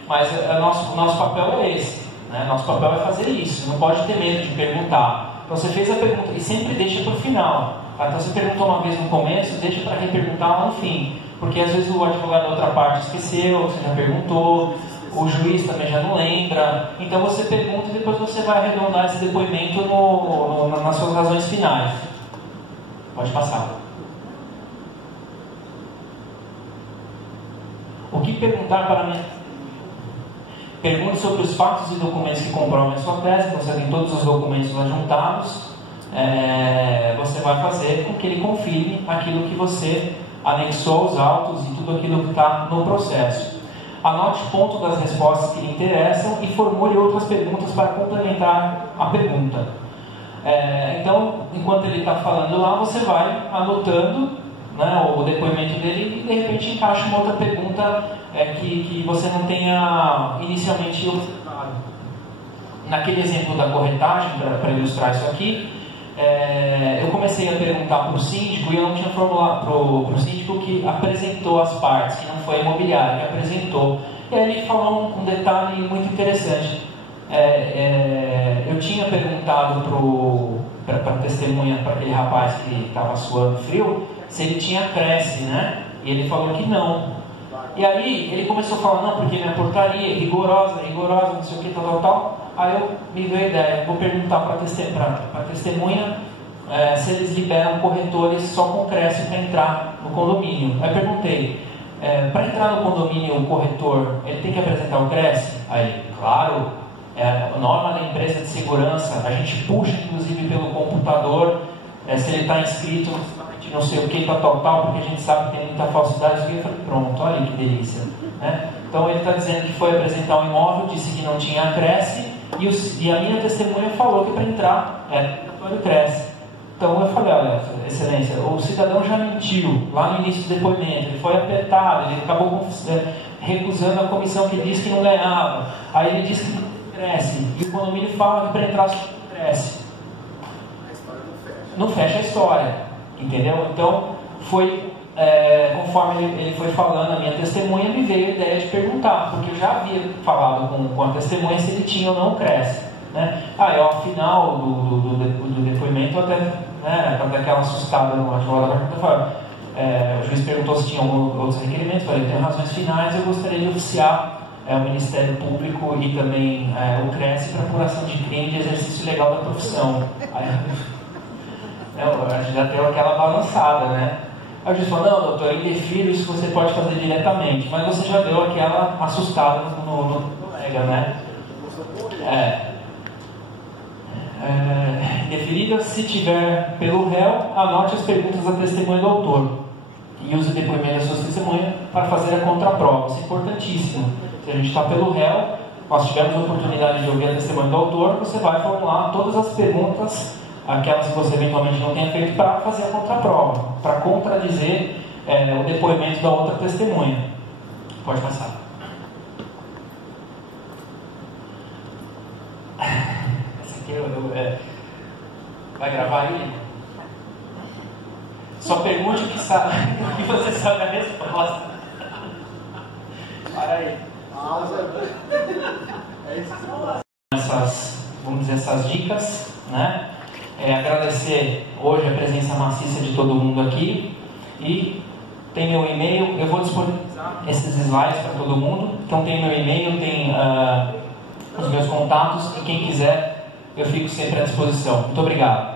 Mas nosso papel é esse, né? Nosso papel é fazer isso. Não pode ter medo de perguntar. Então você fez a pergunta e sempre deixa para o final. Tá? Então você perguntou uma vez no começo, deixa para reperguntar lá no fim. Porque às vezes o advogado da outra parte esqueceu, você já perguntou. O juiz também já não lembra, então você pergunta e depois você vai arredondar esse depoimento nas suas razões finais. Pode passar. O que perguntar para mim? Pergunte sobre os fatos e documentos que comprovam a sua tese, você tem todos os documentos lá juntados, você vai fazer com que ele confirme aquilo que você anexou aos autos e tudo aquilo que está no processo. Anote o ponto das respostas que lhe interessam e formule outras perguntas para complementar a pergunta. Então, enquanto ele está falando lá, você vai anotando, né, o depoimento dele e de repente encaixa uma outra pergunta que você não tenha inicialmente observado. Naquele exemplo da corretagem, para ilustrar isso aqui, eu comecei a perguntar para o síndico e eu não tinha formulado para o síndico que apresentou as partes, que não foi a imobiliária, que apresentou. E aí ele falou um detalhe muito interessante. Eu tinha perguntado para a testemunha, para aquele rapaz que estava suando frio, se ele tinha creche, né? E ele falou que não. E aí ele começou a falar, não, porque minha portaria é rigorosa, não sei o que, tal. Aí me veio a ideia, vou perguntar para a testemunha se eles liberam corretores só com creche para entrar no condomínio. Aí perguntei, para entrar no condomínio o corretor, ele tem que apresentar o creche? Aí, claro, é a norma da empresa de segurança, a gente puxa inclusive pelo computador, se ele está inscrito não sei o que, tal, porque a gente sabe que tem muita falsidade. Eu falei, pronto, olha aí que delícia, né? Então ele está dizendo que foi apresentar um imóvel, disse que não tinha creche, e a minha testemunha falou que para entrar foi o creche. Então eu falei, olha, excelência, o cidadão já mentiu lá no início do depoimento, ele foi apertado, ele acabou recusando a comissão que disse que não ganhava, aí ele disse que não cresce, e o condomínio fala que para entrar só cresce. A história não fecha a história. Entendeu? Então, conforme ele foi falando, a minha testemunha me veio a ideia de perguntar, porque eu já havia falado com a testemunha se ele tinha ou não creche, né? Ao final do depoimento, eu até aquela assustada no advogado, o juiz perguntou se tinha outros requerimentos, eu falei, tem razões finais, eu gostaria de oficiar o Ministério Público e também o CRES para apuração de crime de exercício legal da profissão. A gente já deu aquela balançada, né? Aí o juiz falou, não, doutor, eu indefiro, isso você pode fazer diretamente, mas você já deu aquela assustada no colega, né? Deferida, se tiver pelo réu, anote as perguntas da testemunha do autor e use o depoimento da sua testemunha para fazer a contraprova. Isso é importantíssimo. Se a gente está pelo réu, nós tivemos a oportunidade de ouvir a testemunha do autor, você vai formular todas as perguntas, aquelas que você eventualmente não tenha feito, para fazer a contraprova, para contradizer o depoimento da outra testemunha. Pode passar. Essa aqui vai gravar aí? Só pergunte o que sabe, o que você sabe a resposta. Para aí. Vamos dizer, essas dicas, né? Agradecer hoje a presença maciça de todo mundo aqui, e tem meu e-mail, eu vou disponibilizar esses slides para todo mundo. Então tem meu e-mail, tem os meus contatos, e quem quiser eu fico sempre à disposição. Muito obrigado.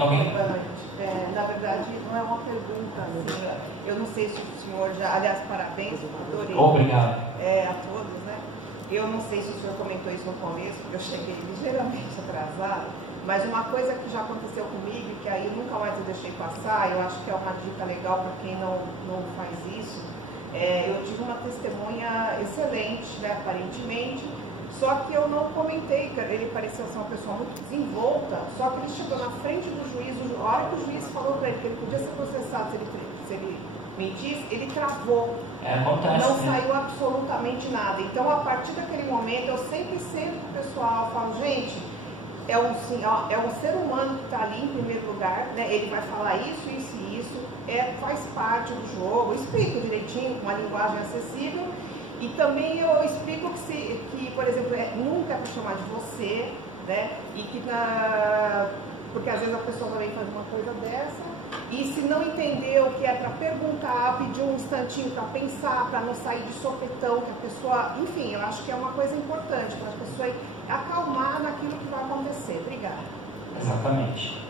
Alguém? Na verdade, não é uma pergunta, assim, eu não sei se o senhor já, aliás, parabéns, adorei. Obrigado. A todos, né? Eu não sei se o senhor comentou isso no começo, porque eu cheguei ligeiramente atrasado, mas uma coisa que já aconteceu comigo, que aí eu nunca mais eu deixei passar, eu acho que é uma dica legal para quem não faz isso, eu tive uma testemunha excelente, né, aparentemente, só que eu não comentei, ele parecia ser uma pessoa muito desenvolta, só que ele chegou na frente do juiz, a hora que o juiz falou para ele que ele podia ser processado se ele mentisse, ele travou. Acontece, não saiu absolutamente nada. Então, a partir daquele momento, eu sempre sento pro pessoal, falo, gente, é um ser humano que está ali em primeiro lugar, né? Ele vai falar isso, isso e isso, faz parte do jogo, eu explico direitinho, com uma linguagem acessível. E também eu explico que por exemplo, nunca é para chamar de você, né? E que porque às vezes a pessoa também faz uma coisa dessa, e se não entendeu que é para perguntar, pedir um instantinho para pensar, para não sair de sopetão, que a pessoa, enfim, eu acho que é uma coisa importante para a pessoa acalmar naquilo que vai acontecer. Obrigada. Exatamente.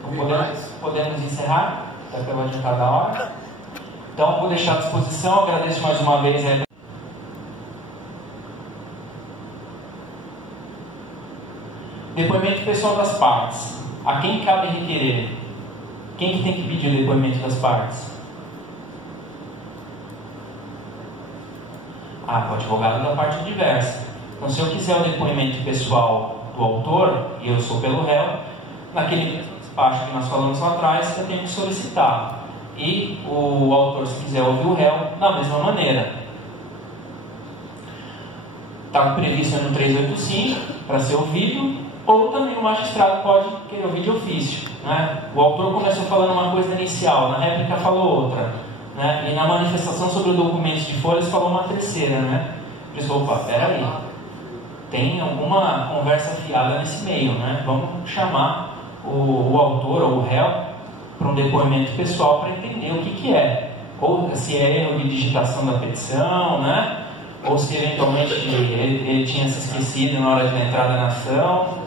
Então, podemos encerrar, até pela adiantada da hora. Então, vou deixar à disposição, agradeço mais uma vez. Depoimento pessoal das partes. A quem cabe requerer? Quem que tem que pedir o depoimento das partes? O advogado da parte adversa. Então, se eu quiser o depoimento pessoal do autor, e eu sou pelo réu, naquele mesmo despacho que nós falamos lá atrás, eu tenho que solicitar. e o autor, se quiser ouvir o réu, da mesma maneira. Está previsto no 385 para ser ouvido, ou também o magistrado pode querer ouvir de ofício, né? O autor começou falando uma coisa inicial, na réplica falou outra, né? E na manifestação sobre o documento de folhas falou uma terceira, né? Por isso, opa, peraí, tem alguma conversa fiada nesse meio, né? Vamos chamar o autor ou o réu para um depoimento pessoal para entender o que é, ou se é erro de digitação da petição, né? Ou se eventualmente ele tinha se esquecido na hora de entrada na ação,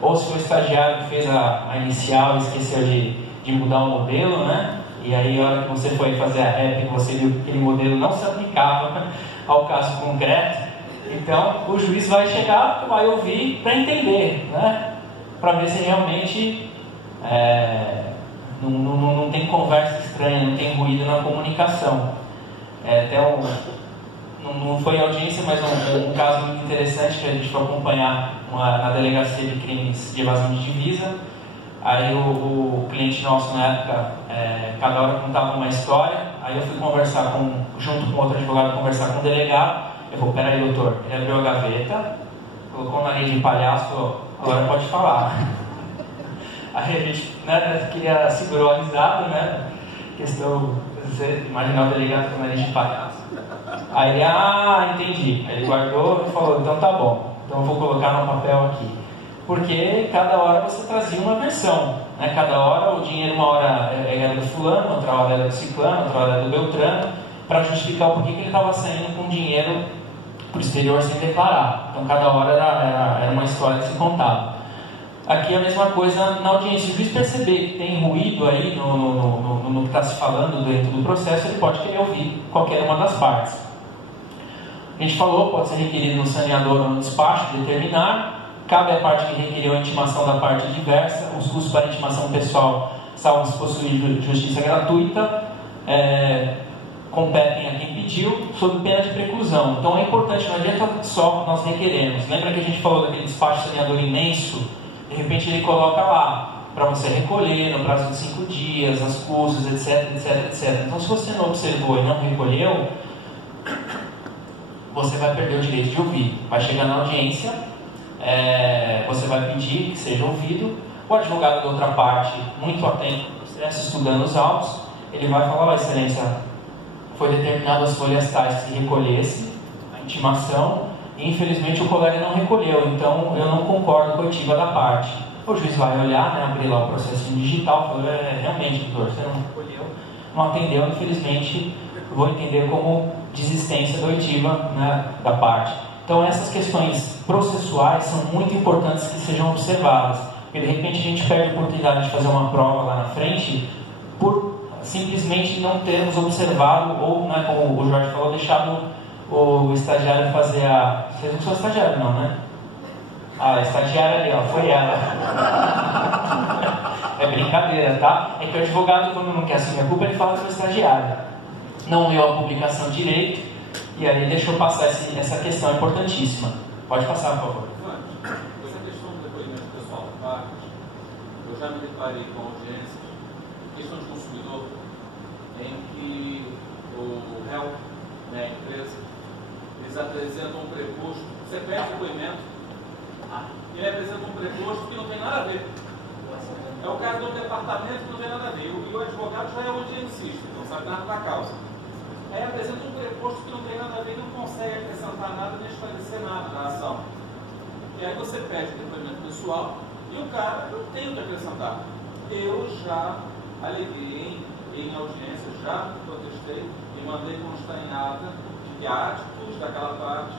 ou se foi o estagiário que fez a inicial e esqueceu de mudar o modelo, né? E aí, a hora que você foi fazer a réplica, você viu que aquele modelo não se aplicava ao caso concreto. Então, o juiz vai chegar, vai ouvir para entender, né? Para ver se realmente não tem conversa estranha, não tem ruído na comunicação. Não foi audiência, mas um caso muito interessante que a gente foi acompanhar na delegacia de crimes de evasão de divisa. Aí o cliente nosso na época, cada hora contava uma história. Aí eu fui conversar junto com outro advogado, conversar com o delegado. Eu falei, peraí, doutor, ele abriu a gaveta, colocou na linha de palhaço, agora pode falar. Aí a gente queria segurou a risada, né? Questão, você imaginar o delegado com a linha de palhaço. Aí ele, entendi. Aí ele guardou e falou, então tá bom, então eu vou colocar no papel aqui. Porque cada hora você trazia uma versão, né? Cada hora o dinheiro, uma hora era do fulano, outra hora era do ciclano, outra hora era do beltrano, para justificar o porquê que ele estava saindo com dinheiro para o exterior sem declarar. Então cada hora era uma história que se contava. Aqui a mesma coisa na audiência. Se o juiz perceber que tem ruído aí no que está se falando dentro do processo, ele pode querer ouvir qualquer uma das partes. A gente falou, pode ser requerido no saneador ou no despacho, determinar. Cabe à parte que requeriu a intimação da parte adversa. Os custos para a intimação pessoal, salvo se possuir justiça gratuita, competem a quem pediu, sob pena de preclusão. Então é importante, não adianta só nós requeremos. Lembra que a gente falou daquele despacho saneador imenso? De repente ele coloca lá, para você recolher no prazo de 5 dias, as custas, etc, etc, etc. Então se você não observou e não recolheu, você vai perder o direito de ouvir. Vai chegar na audiência, você vai pedir que seja ouvido. O advogado da outra parte, muito atento ao processo, estudando os autos, ele vai falar, excelência, foi determinado as folhas tais que se recolhesse a intimação, e infelizmente o colega não recolheu, então eu não concordo com a oitiva da parte. O juiz vai olhar, né, abrir lá o processo digital, falar, realmente, doutor, você não recolheu, não atendeu, infelizmente vou entender como desistência da oitiva, né, da parte. Então essas questões processuais são muito importantes que sejam observadas, porque de repente a gente perde a oportunidade de fazer uma prova lá na frente por simplesmente não termos observado, ou, né, como o Jorge falou, deixado o estagiário fazer a... Vocês não são estagiário não, né? A estagiária ali, ó, foi ela. É brincadeira, tá? É que o advogado, quando não quer assumir a culpa, ele fala que foi estagiário. Não leu a publicação direito, e aí deixou passar essa questão importantíssima. Pode passar, por favor. Essa questão do depoimento pessoal da parte, eu já me deparei com audiências, questão de consumidor, em que o réu, né, a empresa, eles apresentam um preposto, você pede o depoimento, ele apresenta um preposto que não tem nada a ver. É o caso do departamento que não tem nada a ver. E o advogado já é audiencista, não sabe nada da causa. Aí apresenta um preposto que não tem nada a ver e não consegue acrescentar nada nem esclarecer nada na ação. E aí você pede o depoimento pessoal e o cara não tem o que acrescentar. Eu já aleguei em audiência, já protestei e mandei constar em ata de que a atitude daquela parte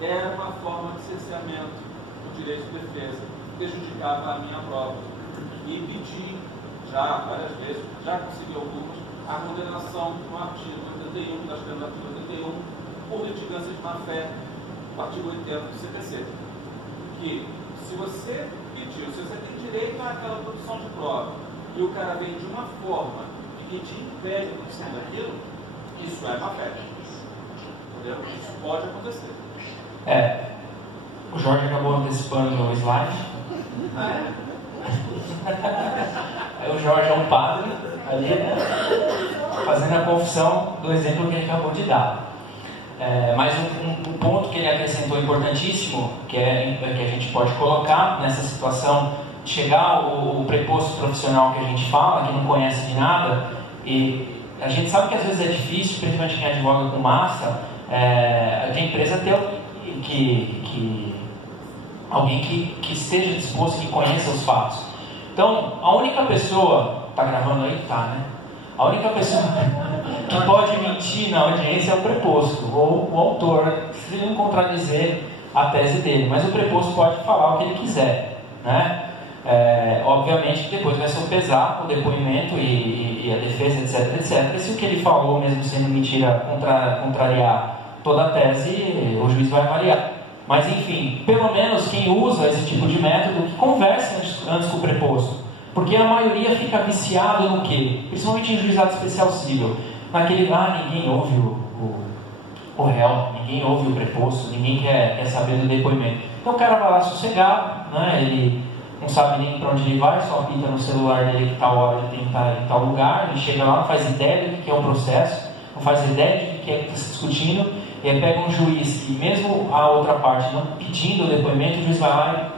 era uma forma de cerceamento do direito de defesa, prejudicava a minha prova. E pedi, já várias vezes, já consegui algumas, a condenação no artigo 81 das penas do artigo 81 por litigância de má-fé, o artigo 80 do CPC. Que se você pediu, se você tem direito àquela produção de prova e o cara vem de uma forma que te impede a produção daquilo, isso é má-fé. Entendeu? Isso pode acontecer. O Jorge acabou antecipando o slide. O Jorge é um padre, ali, né? Fazendo a confissão do exemplo que ele acabou de dar. Mas um ponto que ele acrescentou importantíssimo, que a gente pode colocar nessa situação, chegar o preposto profissional que a gente fala, que não conhece de nada, e a gente sabe que às vezes é difícil, principalmente quem advoga com massa, a empresa ter alguém que esteja disposto, que conheça os fatos. Então, a única pessoa, tá gravando aí? Tá, né? A única pessoa que pode mentir na audiência é o preposto, ou o autor, se não contradizer a tese dele, mas o preposto pode falar o que ele quiser, né? Obviamente que depois vai sopesar o depoimento e a defesa, etc, etc. E se o que ele falou, mesmo sendo mentira, contrariar toda a tese, o juiz vai avaliar. Mas enfim, pelo menos quem usa esse tipo de método, que converse antes com o preposto. Porque a maioria fica viciado no quê? Principalmente em juizado especial civil. Naquele ninguém ouve o réu, ninguém ouve o preposto, ninguém quer saber do depoimento. Então o cara vai lá sossegado, né? Ele não sabe nem para onde ele vai, só apita no celular dele que tal hora ele tem que estar em tal lugar, ele chega lá, não faz ideia do que é o processo, não faz ideia de que é que está se discutindo, e aí pega um juiz que, mesmo a outra parte não pedindo o depoimento, o juiz vai lá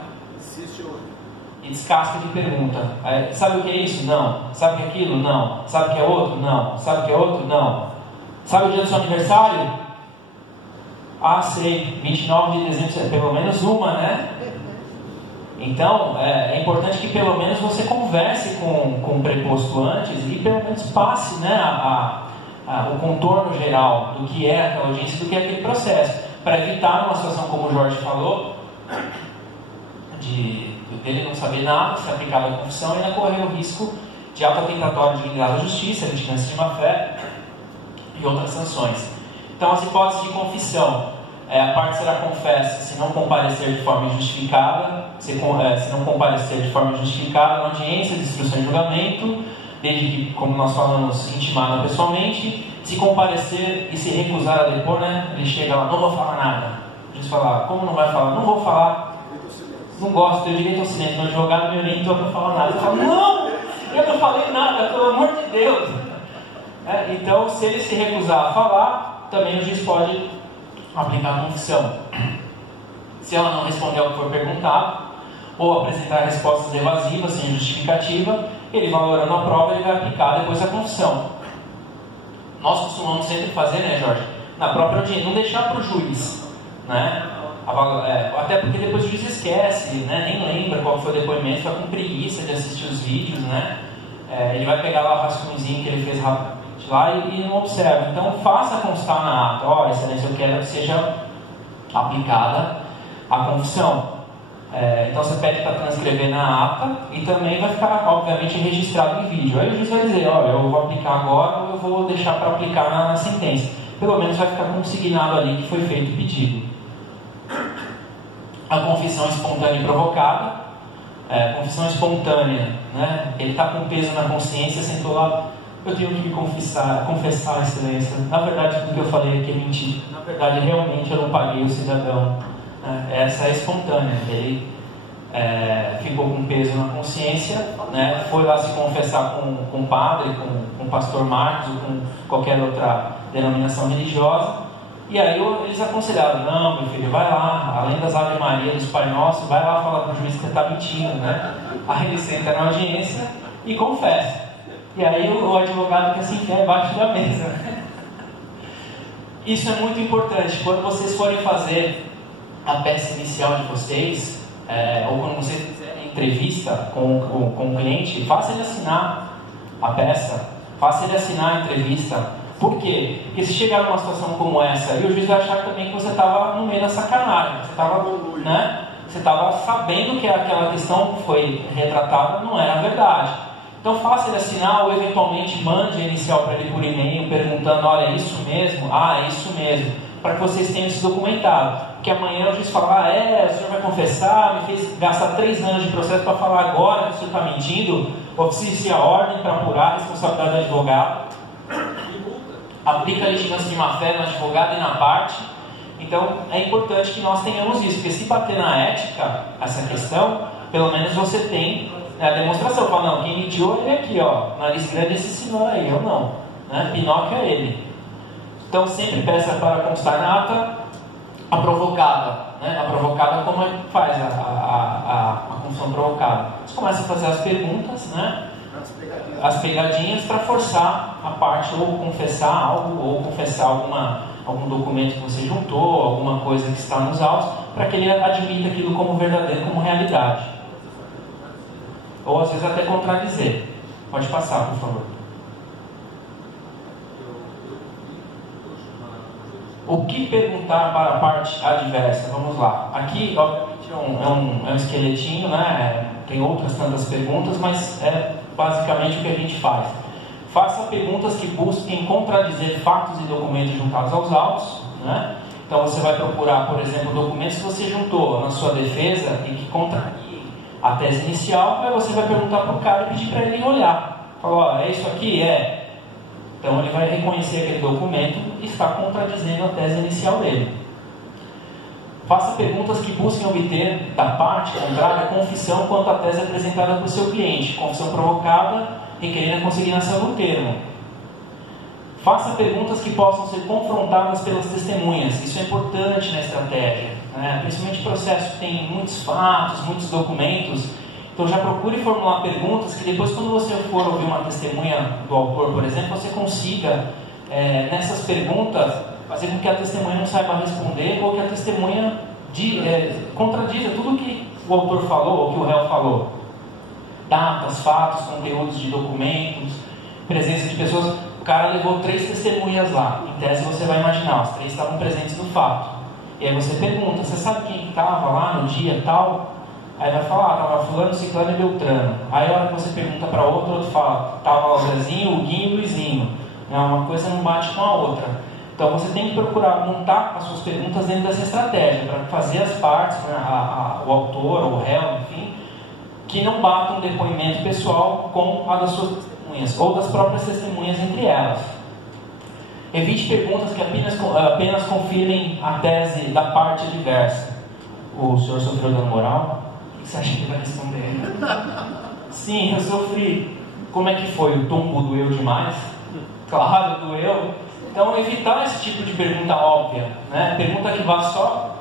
e descasca de pergunta. Sabe o que é isso? Não. Sabe o que é aquilo? Não. Sabe o que é outro? Não. Sabe o que é outro? Não. Sabe o dia do seu aniversário? Sei. 29 de dezembro, pelo menos uma, né? Então, é importante que pelo menos você converse com o preposto antes e pelo menos passe, né, o contorno geral do que é aquela audiência, do que é aquele processo, para evitar uma situação como o Jorge falou, dele não saber nada, se aplicar a confissão e ainda correr o risco de ato atentatório de dignidade da justiça, litigância de má-fé e outras sanções. Então, as hipóteses de confissão: a parte será confessa se não comparecer de forma injustificada, se não comparecer de forma injustificada na audiência de instrução e julgamento, desde que, como nós falamos, intimada pessoalmente. Se comparecer e se recusar a depor, né, ele chega lá, não vou falar nada. O juiz fala, como não vai falar? Não vou falar. Não gosto, eu direito ao silêncio, meu advogado me orientou a não falar nada. Eu falo, não, eu não falei nada, pelo amor de Deus. Então, se ele se recusar a falar, também o juiz pode aplicar a confissão. Se ela não responder ao que for perguntado, ou apresentar respostas evasivas, sem justificativa, ele, valorando a prova, ele vai aplicar depois a confissão. Nós costumamos sempre fazer, né, Jorge, na própria audiência, não deixar para o juiz, né? Até porque depois o juiz esquece, né? Nem lembra qual foi o depoimento, fica com preguiça de assistir os vídeos, né? Ele vai pegar lá o rascunhozinho que ele fez rapidamente lá e não observa. Então faça constar na ata, excelência, eu quero que seja aplicada a confissão. Então você pede para transcrever na ata e também vai ficar, obviamente, registrado em vídeo. Aí o juiz vai dizer, eu vou aplicar agora ou eu vou deixar para aplicar na sentença. Pelo menos vai ficar consignado ali que foi feito o pedido. A confissão espontânea e provocada. Confissão espontânea, né? Ele está com peso na consciência, sentou lá, eu tenho que me confessar, excelência. Na verdade, tudo que eu falei aqui é mentira. Na verdade, realmente eu não paguei o cidadão. Essa é espontânea. Ele ficou com peso na consciência, né? Foi lá se confessar com o padre, com o pastor Marcos ou com qualquer outra denominação religiosa. E aí eles aconselharam, não, meu filho, vai lá, além das Ave Maria, dos Pai Nosso, vai lá falar para o juiz que você está mentindo, né? Aí ele senta na audiência e confessa. E aí o advogado que se enfia embaixo da mesa. Isso é muito importante. Quando vocês forem fazer a peça inicial de vocês, ou quando você fizer entrevista com o cliente, faça ele assinar a peça, faça ele assinar a entrevista. Por quê? Porque se chegar numa situação como essa, e o juiz vai achar também que você estava no meio da sacanagem, você estava sabendo que aquela questão que foi retratada não era a verdade. Então faça ele assinar ou eventualmente mande a inicial para ele por e-mail perguntando, olha, é isso mesmo? É isso mesmo, para que vocês tenham isso documentado. Porque amanhã o juiz fala, o senhor vai confessar, me fez gastar 3 anos de processo para falar agora que o senhor está mentindo, oficie a ordem para apurar a responsabilidade do advogado. Aplica a litigância de má-fé no advogado e na parte. Então é importante que nós tenhamos isso, porque se bater na ética essa questão, pelo menos você tem É a demonstração. Fala, não, quem mentiu é ele aqui, ó. Nariz grande esse senhor aí, eu não. Né? Pinóquio é ele. Então sempre peça para constar na ata a provocada. Né? A provocada, como é que faz a confissão provocada? Você começa a fazer as perguntas, né? As pegadinhas para forçar a parte ou confessar algo, ou confessar algum documento que você juntou, alguma coisa que está nos autos, para que ele admita aquilo como verdadeiro, como realidade. Ou às vezes até contradizer. Pode passar, por favor. O que perguntar para a parte adversa? Vamos lá. Aqui, obviamente, é um esqueletinho, né? Tem outras tantas perguntas, mas é basicamente o que a gente faz. Faça perguntas que busquem contradizer fatos e documentos juntados aos autos, né? Então você vai procurar, por exemplo, documentos que você juntou na sua defesa e que contrariem a tese inicial, aí você vai perguntar para o cara e pedir para ele olhar. Falar, é isso aqui? É. Então ele vai reconhecer aquele documento e está contradizendo a tese inicial dele. Faça perguntas que busquem obter da parte contrária a confissão quanto à tese apresentada por seu cliente. Confissão provocada, requerendo a consignação do termo. Faça perguntas que possam ser confrontadas pelas testemunhas. Isso é importante na estratégia, né? Principalmente processo que tem muitos fatos, muitos documentos. Então já procure formular perguntas que depois, quando você for ouvir uma testemunha do autor, por exemplo, você consiga, nessas perguntas, fazer com que a testemunha não saiba responder ou que a testemunha contradiza tudo que o autor falou ou que o réu falou. Datas, fatos, conteúdos de documentos, presença de pessoas. O cara levou 3 testemunhas lá. Em tese você vai imaginar, as 3 estavam presentes no fato. E aí você pergunta, você sabe quem estava lá no dia tal? Aí vai falar, estava fulano, ciclano e beltrano. Aí a hora que você pergunta para outro fala, estava o Zezinho, o Guinho e o Luizinho. Uma coisa não bate com a outra. Então você tem que procurar montar as suas perguntas dentro dessa estratégia, para fazer as partes, né, o autor, o réu, enfim, que não batam o depoimento pessoal com a das suas testemunhas, ou das próprias testemunhas entre elas. Evite perguntas que apenas confirmem a tese da parte adversa. O senhor sofreu dano moral? O que você acha que ele vai responder? Sim, eu sofri. Como é que foi? O tombo doeu demais? Claro, doeu. Então, evitar esse tipo de pergunta óbvia, né? Pergunta que vá só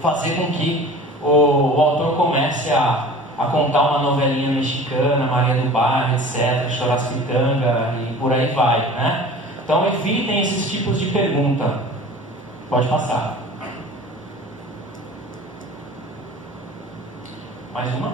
fazer com que o autor comece a contar uma novelinha mexicana, Maria do Bairro, etc., Chorasquitanga e por aí vai, né? Então, evitem esses tipos de pergunta. Pode passar. Mais uma?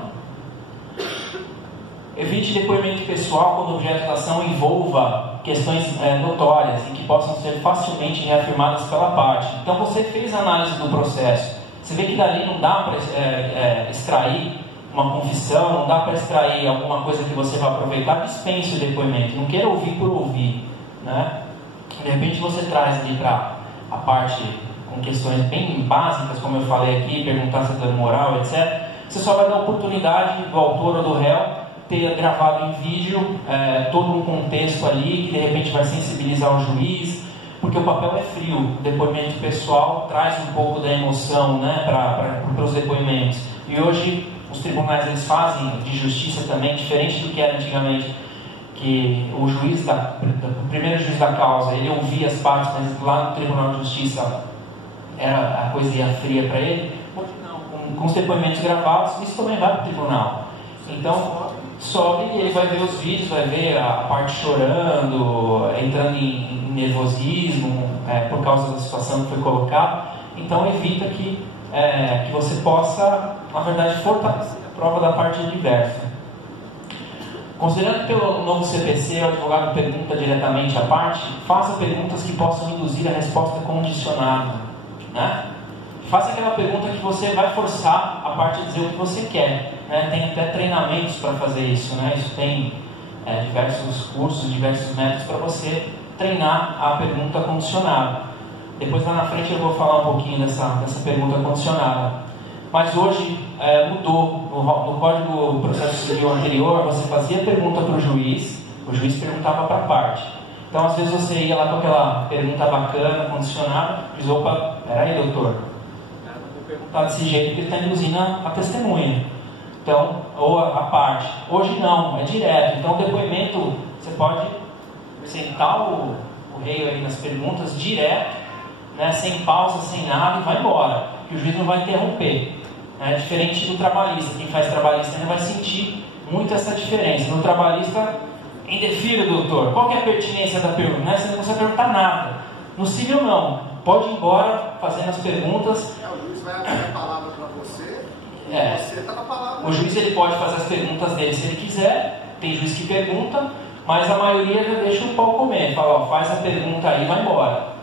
Evite depoimento pessoal quando o objeto da ação envolva questões notórias e que possam ser facilmente reafirmadas pela parte. Então você fez a análise do processo, você vê que dali não dá para extrair uma confissão, não dá para extrair alguma coisa que você vai aproveitar, dispense o depoimento, não queira ouvir por ouvir, né? De repente você traz ali para a parte com questões bem básicas, como eu falei aqui, perguntar se é dano moral, etc. Você só vai dar a oportunidade do autor ou do réu ter gravado em vídeo todo um contexto ali que de repente vai sensibilizar o juiz, porque o papel é frio, o depoimento pessoal traz um pouco da emoção, né, para os depoimentos. E hoje os tribunais eles fazem de justiça também, diferente do que era antigamente, que o juiz o primeiro juiz da causa, ele ouvia as partes, mas lá no Tribunal de Justiça a coisa ia fria para ele. Hoje não, com os depoimentos gravados, isso também vai para o tribunal. Então sobe e ele vai ver os vídeos, vai ver a parte chorando, entrando em nervosismo por causa da situação que foi colocada. Então evita que você possa, na verdade, fortalecer a prova da parte adversa. Considerando que pelo novo CPC o advogado pergunta diretamente à parte, faça perguntas que possam induzir a resposta condicionada, né? Faça aquela pergunta que você vai forçar a parte a dizer o que você quer, né? Tem até treinamentos para fazer isso, né? Isso tem diversos cursos, diversos métodos para você treinar a pergunta condicionada. Depois lá na frente eu vou falar um pouquinho dessa pergunta condicionada. Mas hoje mudou. No Código do Processo Civil anterior, você fazia pergunta para o juiz perguntava para a parte. Então às vezes você ia lá com aquela pergunta bacana, condicionada, diz, opa, peraí doutor, vou perguntar desse jeito porque ele está induzindo a testemunha. Então, ou a parte. Hoje não, é direto. Então, o depoimento, você pode sentar o rei aí nas perguntas direto, né, sem pausa, sem nada, e vai embora. Que o juiz não vai interromper. Né? Diferente do trabalhista. Quem faz trabalhista ainda vai sentir muito essa diferença. No trabalhista, indefira, doutor. Qual que é a pertinência da pergunta? Né? Você não consegue perguntar nada. No civil, não. Pode ir embora fazendo as perguntas. O juiz vai abrir a palavra para você. Você está na palavra. O juiz ele pode fazer as perguntas dele se ele quiser. Tem juiz que pergunta, mas a maioria já deixa o pau comer. Fala, ó, faz a pergunta aí e vai embora.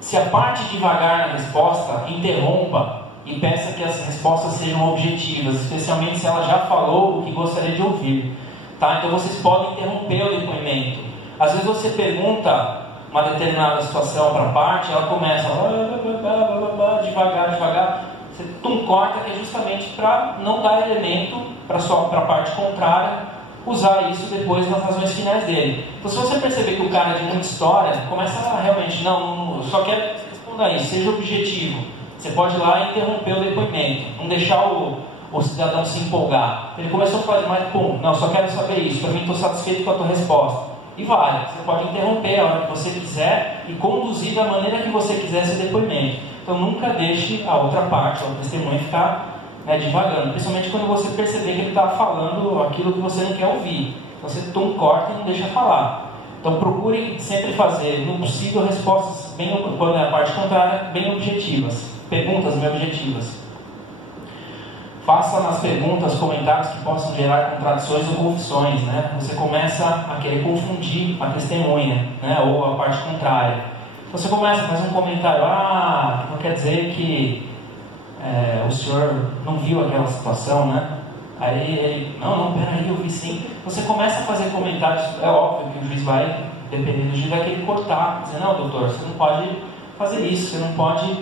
Se a parte devagar na resposta, interrompa e peça que as respostas sejam objetivas, especialmente se ela já falou o que gostaria de ouvir. Tá? Então vocês podem interromper o depoimento. Às vezes você pergunta uma determinada situação para a parte, ela começa devagar. Você corta, que é justamente para não dar elemento para a parte contrária usar isso depois nas razões finais dele. Então, se você perceber que o cara é de muita história, começa a realmente, não, só quer responder isso, seja objetivo. Você pode ir lá e interromper o depoimento, não deixar o cidadão se empolgar. Ele começou a falar demais, pum, não, só quero saber isso, para mim estou satisfeito com a tua resposta. E vai, você pode interromper a hora que você quiser e conduzir da maneira que você quiser esse depoimento. Então, nunca deixe a outra parte, o testemunho, ficar divagando, principalmente quando você perceber que ele está falando aquilo que você não quer ouvir. Então você corta e não deixa falar. Então procure sempre fazer, no possível, respostas bem, quando é a parte contrária, bem objetivas, perguntas bem objetivas. Faça nas perguntas comentários que possam gerar contradições ou confissões, né? Você começa a querer confundir a testemunha, né? Ou a parte contrária. Você começa a fazer um comentário, não quer dizer que o senhor não viu aquela situação, né? Aí ele, não, peraí, eu vi sim. Você começa a fazer comentários, é óbvio que o juiz vai, dependendo do juiz, vai querer cortar, dizer, não, doutor, você não pode fazer isso, você não pode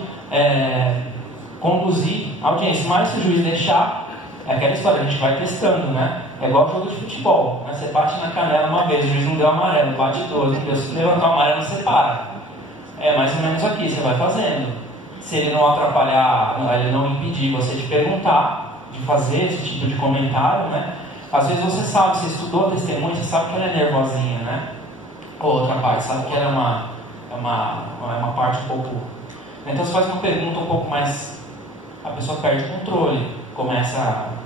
conduzir a audiência. Mas se o juiz deixar, é aquela história, a gente vai testando, né? É igual jogo de futebol, né? Você bate na canela uma vez, o juiz não deu amarelo, bate duas, não deu, se levantar o amarelo, você para. É mais ou menos aqui, você vai fazendo. Se ele não atrapalhar, ele não impedir você de perguntar, de fazer esse tipo de comentário, né? Às vezes você sabe, você estudou a testemunha, você sabe que ela é nervosinha, né? Ou outra parte, sabe que ela é uma parte um pouco... Então você faz uma pergunta um pouco mais... A pessoa perde o controle, começa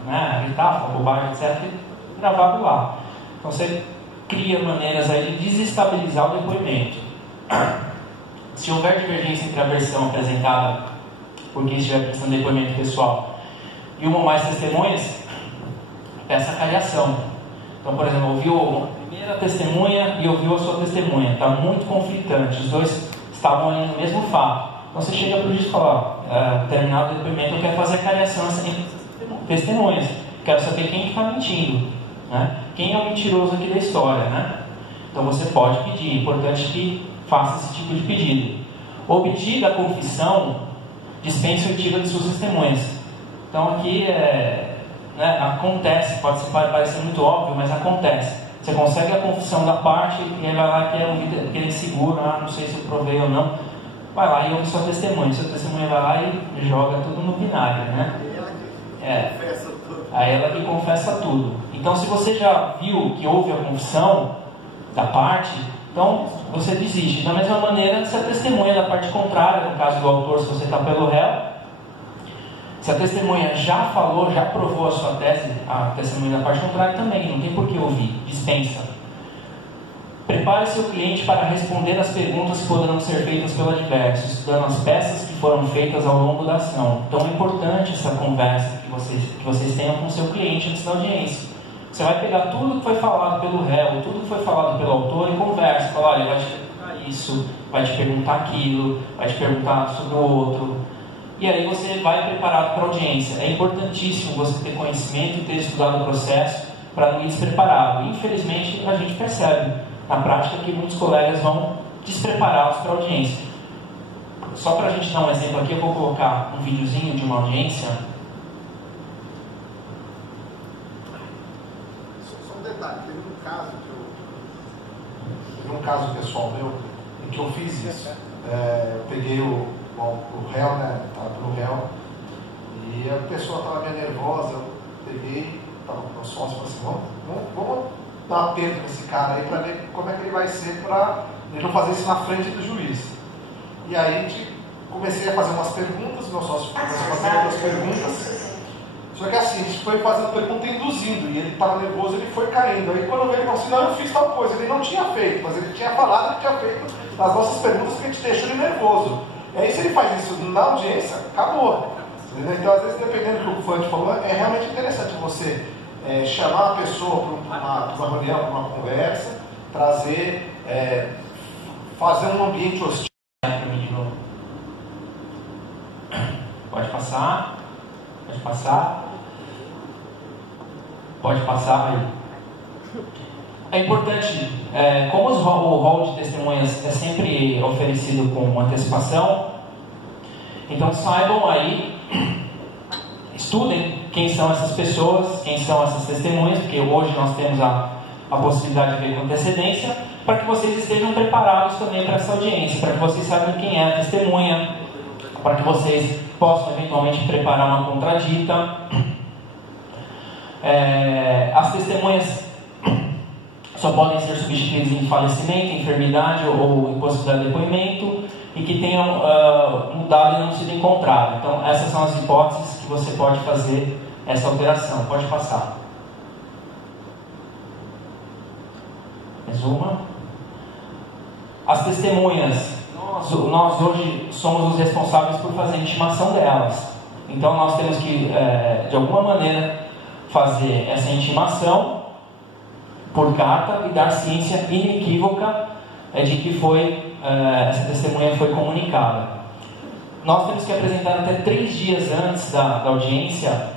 a gritar, falar bobagem, etc. E gravado lá. Então você cria maneiras aí de desestabilizar o depoimento. Se houver divergência entre a versão apresentada por quem estiver prestando depoimento pessoal e uma ou mais testemunhas, peça a cariação. Então, por exemplo, ouviu a primeira testemunha e ouviu a sua testemunha. Está muito conflitante, os dois estavam ali no mesmo fato. Então você chega para o juiz e fala, terminado o depoimento, eu quero fazer a cariação entre testemunhas. Quero saber quem está mentindo, né? Quem é o mentiroso aqui da história, né? Então você pode pedir, é importante que faça esse tipo de pedido. Obtida a confissão, dispense o tiro de suas testemunhas. Então aqui acontece, pode parecer muito óbvio, mas acontece. Você consegue a confissão da parte e ele vai lá e quer ouvir aquele seguro, não sei se eu provei ou não. Vai lá e ouve sua testemunha. Sua testemunha vai lá e joga tudo no vinagre, né? Aí ela que confessa tudo. Então se você já viu que houve a confissão da parte, então você desiste. Da mesma maneira, se a testemunha da parte contrária, no caso do autor, se você está pelo réu, se a testemunha já falou, já provou a sua tese, a testemunha da parte contrária também, não tem por que ouvir, dispensa. Prepare seu cliente para responder as perguntas que poderão ser feitas pelo adverso, estudando as peças que foram feitas ao longo da ação. Então é importante essa conversa que vocês tenham com o seu cliente antes da audiência. Você vai pegar tudo que foi falado pelo réu, tudo que foi falado pelo autor e conversa. Fala, olha, vai te perguntar isso, vai te perguntar aquilo, vai te perguntar sobre o outro. E aí você vai preparado para a audiência. É importantíssimo você ter conhecimento e ter estudado o processo para não ir despreparado. Infelizmente, a gente percebe na prática que muitos colegas vão despreparados para a audiência. Só para a gente dar um exemplo aqui, eu vou colocar um videozinho de uma audiência. Só um detalhe, teve um caso pessoal meu em que eu fiz isso. Eu peguei o réu, né? Estava pelo réu, E a pessoa estava meio nervosa, eu peguei, estava com o meu sócio, falei assim, vamos dar aperto nesse cara aí para ver como é que ele vai ser para ele não fazer isso na frente do juiz. E aí a gente comecei a fazer umas perguntas, meu sócio começou a fazer outras perguntas. Só que assim, a gente foi fazendo pergunta induzindo, e ele estava nervoso, ele foi caindo. Aí quando ele falou assim, não, eu fiz tal coisa, ele não tinha feito, mas ele tinha falado que tinha feito as nossas perguntas que a gente deixou ele nervoso. E aí se ele faz isso na audiência, acabou. Entendeu? Então às vezes dependendo do que o Fante falou, é realmente interessante você chamar a pessoa para uma reunião, para uma conversa, trazer, fazer um ambiente hostil. Pode passar. Pode passar. Pode passar aí. É importante, como o rol de testemunhas é sempre oferecido com antecipação, então saibam aí, estudem quem são essas pessoas, quem são essas testemunhas, porque hoje nós temos a possibilidade de ver com antecedência, para que vocês estejam preparados também para essa audiência, para que vocês saibam quem é a testemunha, para que vocês possam eventualmente preparar uma contradita. As testemunhas só podem ser substituídas em falecimento, enfermidade ou impossibilidade de depoimento e que tenham mudado e não sido encontrado. Então essas são as hipóteses que você pode fazer essa alteração. Pode passar. Mais uma. As testemunhas, nós hoje somos os responsáveis por fazer a intimação delas. Então nós temos que, de alguma maneira, fazer essa intimação por carta e dar ciência inequívoca de que essa testemunha foi comunicada. Nós temos que apresentar até 3 dias antes da audiência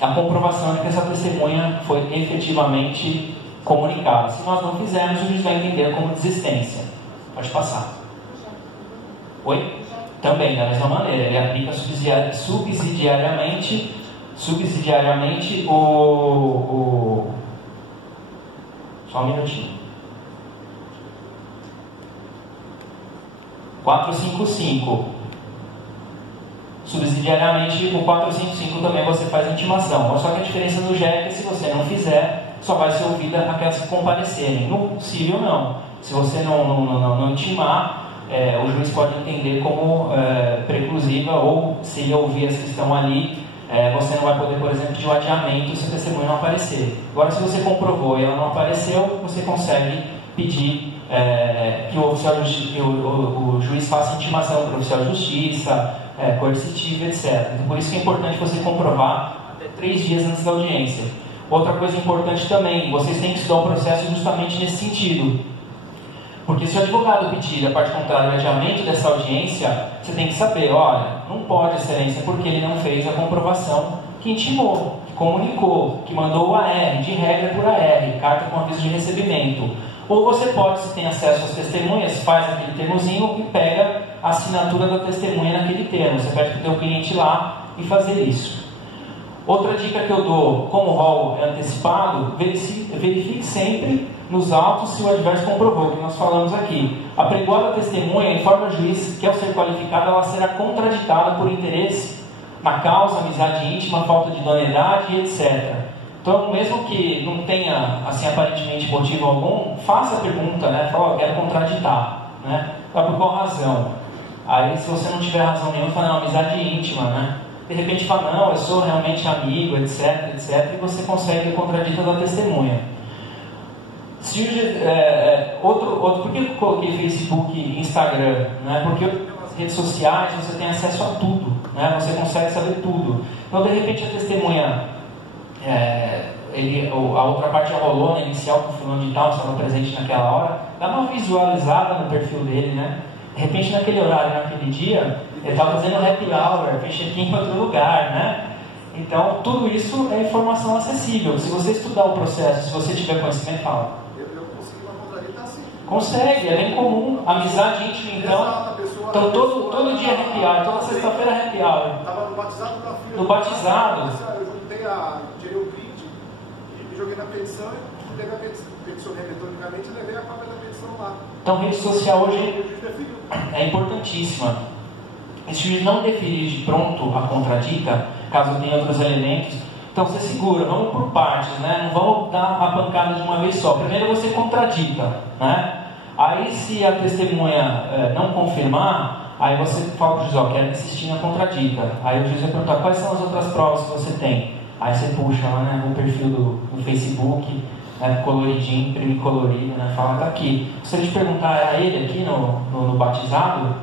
a comprovação de que essa testemunha foi efetivamente comunicada. Se nós não fizermos, o juiz vai entender como desistência. Pode passar. Oi? Também, da mesma maneira, ele aplica subsidiariamente só um minutinho. 455. Subsidiariamente, o 455 também você faz a intimação. Só que a diferença no GE é que se você não fizer, só vai ser ouvida aquelas que comparecerem. No civil, não. Se você não intimar, o juiz pode entender como preclusiva, ou se ele ouvir as que estão ali, você não vai poder, por exemplo, pedir o adiamento se a testemunha não aparecer. Agora, se você comprovou e ela não apareceu, você consegue pedir que o juiz faça intimação para o oficial de justiça, coercitiva, etc. Então, por isso que é importante você comprovar até 3 dias antes da audiência. Outra coisa importante também, vocês têm que estudar o processo justamente nesse sentido. Porque se o advogado pedir a parte contrária o adiamento dessa audiência, você tem que saber, olha, não pode, excelência, porque ele não fez a comprovação que intimou, que comunicou, que mandou o AR, de regra por AR, carta com aviso de recebimento. Ou você pode, se tem acesso às testemunhas, faz aquele termozinho e pega a assinatura da testemunha naquele termo. Você pede para o teu cliente ir lá e fazer isso. Outra dica que eu dou, como o rol é antecipado, verifique sempre nos autos se o adverso comprovou, que nós falamos aqui. A pregoada testemunha informa o juiz que, ao ser qualificada, ela será contraditada por interesse na causa, amizade íntima, falta de idoneidade, etc. Então, mesmo que não tenha, assim, aparentemente motivo algum, faça a pergunta, né? Fala, eu quero contraditar, né? Por qual razão? Aí, se você não tiver razão nenhuma, fala, não, amizade íntima, né? De repente fala, não, eu sou realmente amigo, etc, etc, e você consegue a contradita da testemunha. Por que eu coloquei Facebook e Instagram? Né? Porque nas redes sociais você tem acesso a tudo, né? Você consegue saber tudo. Então, de repente, a testemunha, a outra parte já rolou na inicial, que o fulano de tal estava presente naquela hora, dá uma visualizada no perfil dele, né? De repente, naquele horário, naquele dia, ele estava fazendo happy hour, fez check-in em outro lugar, né? Então, tudo isso é informação acessível. Se você estudar o processo, se você tiver conhecimento, fala. Eu consegui uma contradita assim. Consegue, é bem comum. Amizade íntima, então. Exato, Então, todo dia happy hour, toda sexta-feira happy hour. Estava no batizado da filha. No batizado. Eu juntei tirei o print e joguei na petição e levei a peticionei eletronicamente e levei a cópia da petição lá. Então, rede social hoje é importantíssima. Esse juiz não deferir de pronto a contradita, caso tenha outros elementos, então você segura, vamos por partes, né? Não vamos dar a pancada de uma vez só. Primeiro você contradita, né? Aí se a testemunha não confirmar, aí você fala para o juiz, ó, quero insistir na contradita. Aí o juiz vai perguntar, quais são as outras provas que você tem? Aí você puxa lá, né, no perfil do Facebook, né, coloridinho, imprime colorido, né, fala, tá aqui. Se eu te perguntar, era ele aqui no batizado?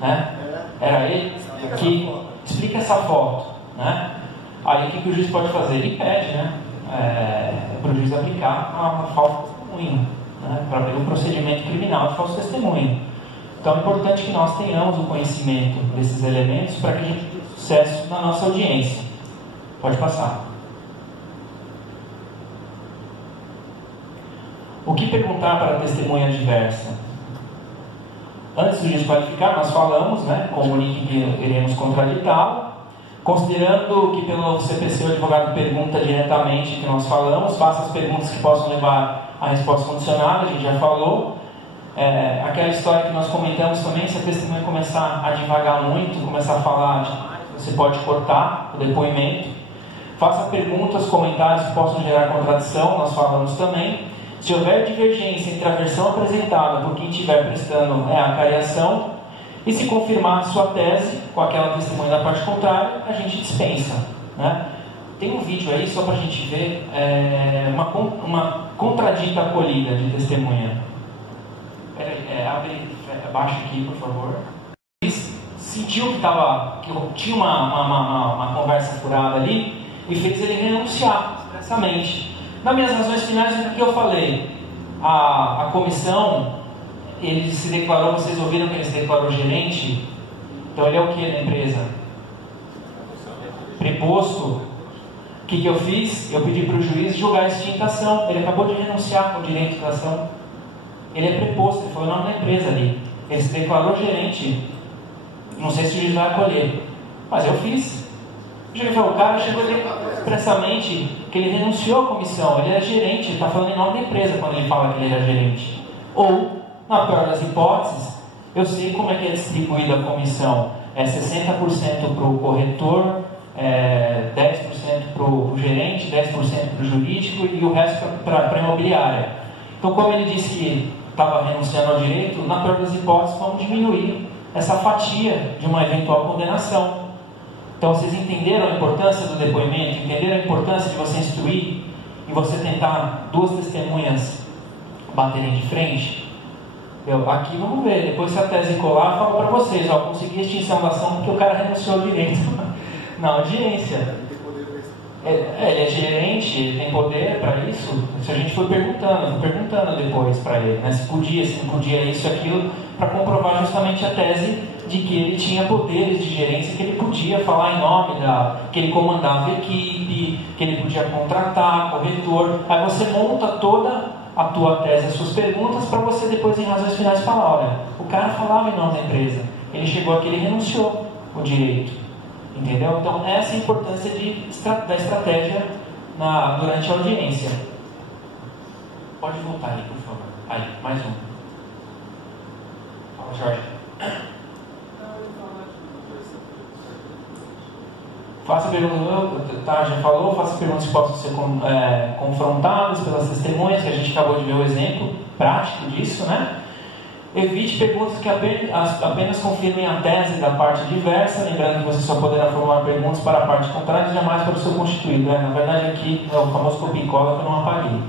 Né? Era ele? Que explica essa foto, né? Aí o que o juiz pode fazer? Ele pede, né, para o juiz aplicar a falso testemunho, né, para abrir um procedimento criminal de falso testemunho. Então é importante que nós tenhamos o conhecimento desses elementos para que a gente tenha sucesso na nossa audiência. Pode passar. O que perguntar para a testemunha adversa? Antes de desqualificar, nós falamos, né, comunique que iremos contraditá-lo. Considerando que pelo CPC o advogado pergunta diretamente que nós falamos, faça as perguntas que possam levar à resposta condicionada, a gente já falou. Aquela história que nós comentamos também, se a testemunha começar a divagar muito, começar a falar demais, você pode cortar o depoimento. Faça perguntas, comentários que possam gerar contradição, nós falamos também. Se houver divergência entre a versão apresentada por quem estiver prestando a cariação, e se confirmar sua tese com aquela testemunha da parte contrária, a gente dispensa, né? Tem um vídeo aí só para a gente ver uma contradita acolhida de testemunha. Abaixa aqui, por favor. Ele sentiu que tinha uma conversa furada ali e fez ele renunciar expressamente. Nas minhas razões finais, o que eu falei? A comissão, ele se declarou, vocês ouviram que ele se declarou gerente? Então ele é o que na empresa? Preposto. O que eu fiz? Eu pedi para o juiz julgar a extinta ação. Ele acabou de renunciar com o direito da ação. Ele é preposto, ele foi o nome da empresa ali. Ele se declarou gerente. Não sei se o juiz vai acolher, mas eu fiz. O juiz falou, o cara chegou ali expressamente que ele renunciou à comissão. Ele era gerente, ele está falando em nome da empresa quando ele fala que ele era gerente. Ou, na pior das hipóteses, eu sei como é que é distribuída a comissão. É 60% para o corretor, 10% para o gerente, 10% para o jurídico e o resto para a imobiliária. Então, como ele disse que estava renunciando ao direito, na pior das hipóteses, vamos diminuir essa fatia de uma eventual condenação. Então, vocês entenderam a importância do depoimento? Entenderam a importância de você instruir e você tentar duas testemunhas baterem de frente? Aqui vamos ver, depois se a tese colar, eu falo para vocês, consegui extinção da ação porque o cara renunciou ao direito na audiência. Ele é gerente, ele tem poder para isso. Se a gente foi perguntando depois para ele, né, se podia, se não podia isso e aquilo, para comprovar justamente a tese de que ele tinha poderes de gerência, que ele podia falar em nome que ele comandava a equipe, que ele podia contratar, corretor. Aí você monta toda a tua tese, as suas perguntas, para você depois em razões finais falar, olha, o cara falava em nome da empresa, ele chegou aqui, ele renunciou o direito, entendeu? Então essa é a importância da estratégia durante a audiência. Pode voltar aí, por favor. Aí, mais um. Fala, Jorge. Faça perguntas, já falou, faça perguntas que possam ser confrontadas pelas testemunhas, que a gente acabou de ver o exemplo prático disso, né? Evite perguntas que apenas confirmem a tese da parte adversa, lembrando que você só poderá formular perguntas para a parte contrária e jamais para o seu constituído. Na verdade, aqui é o famoso copia e cola que eu não apaguei.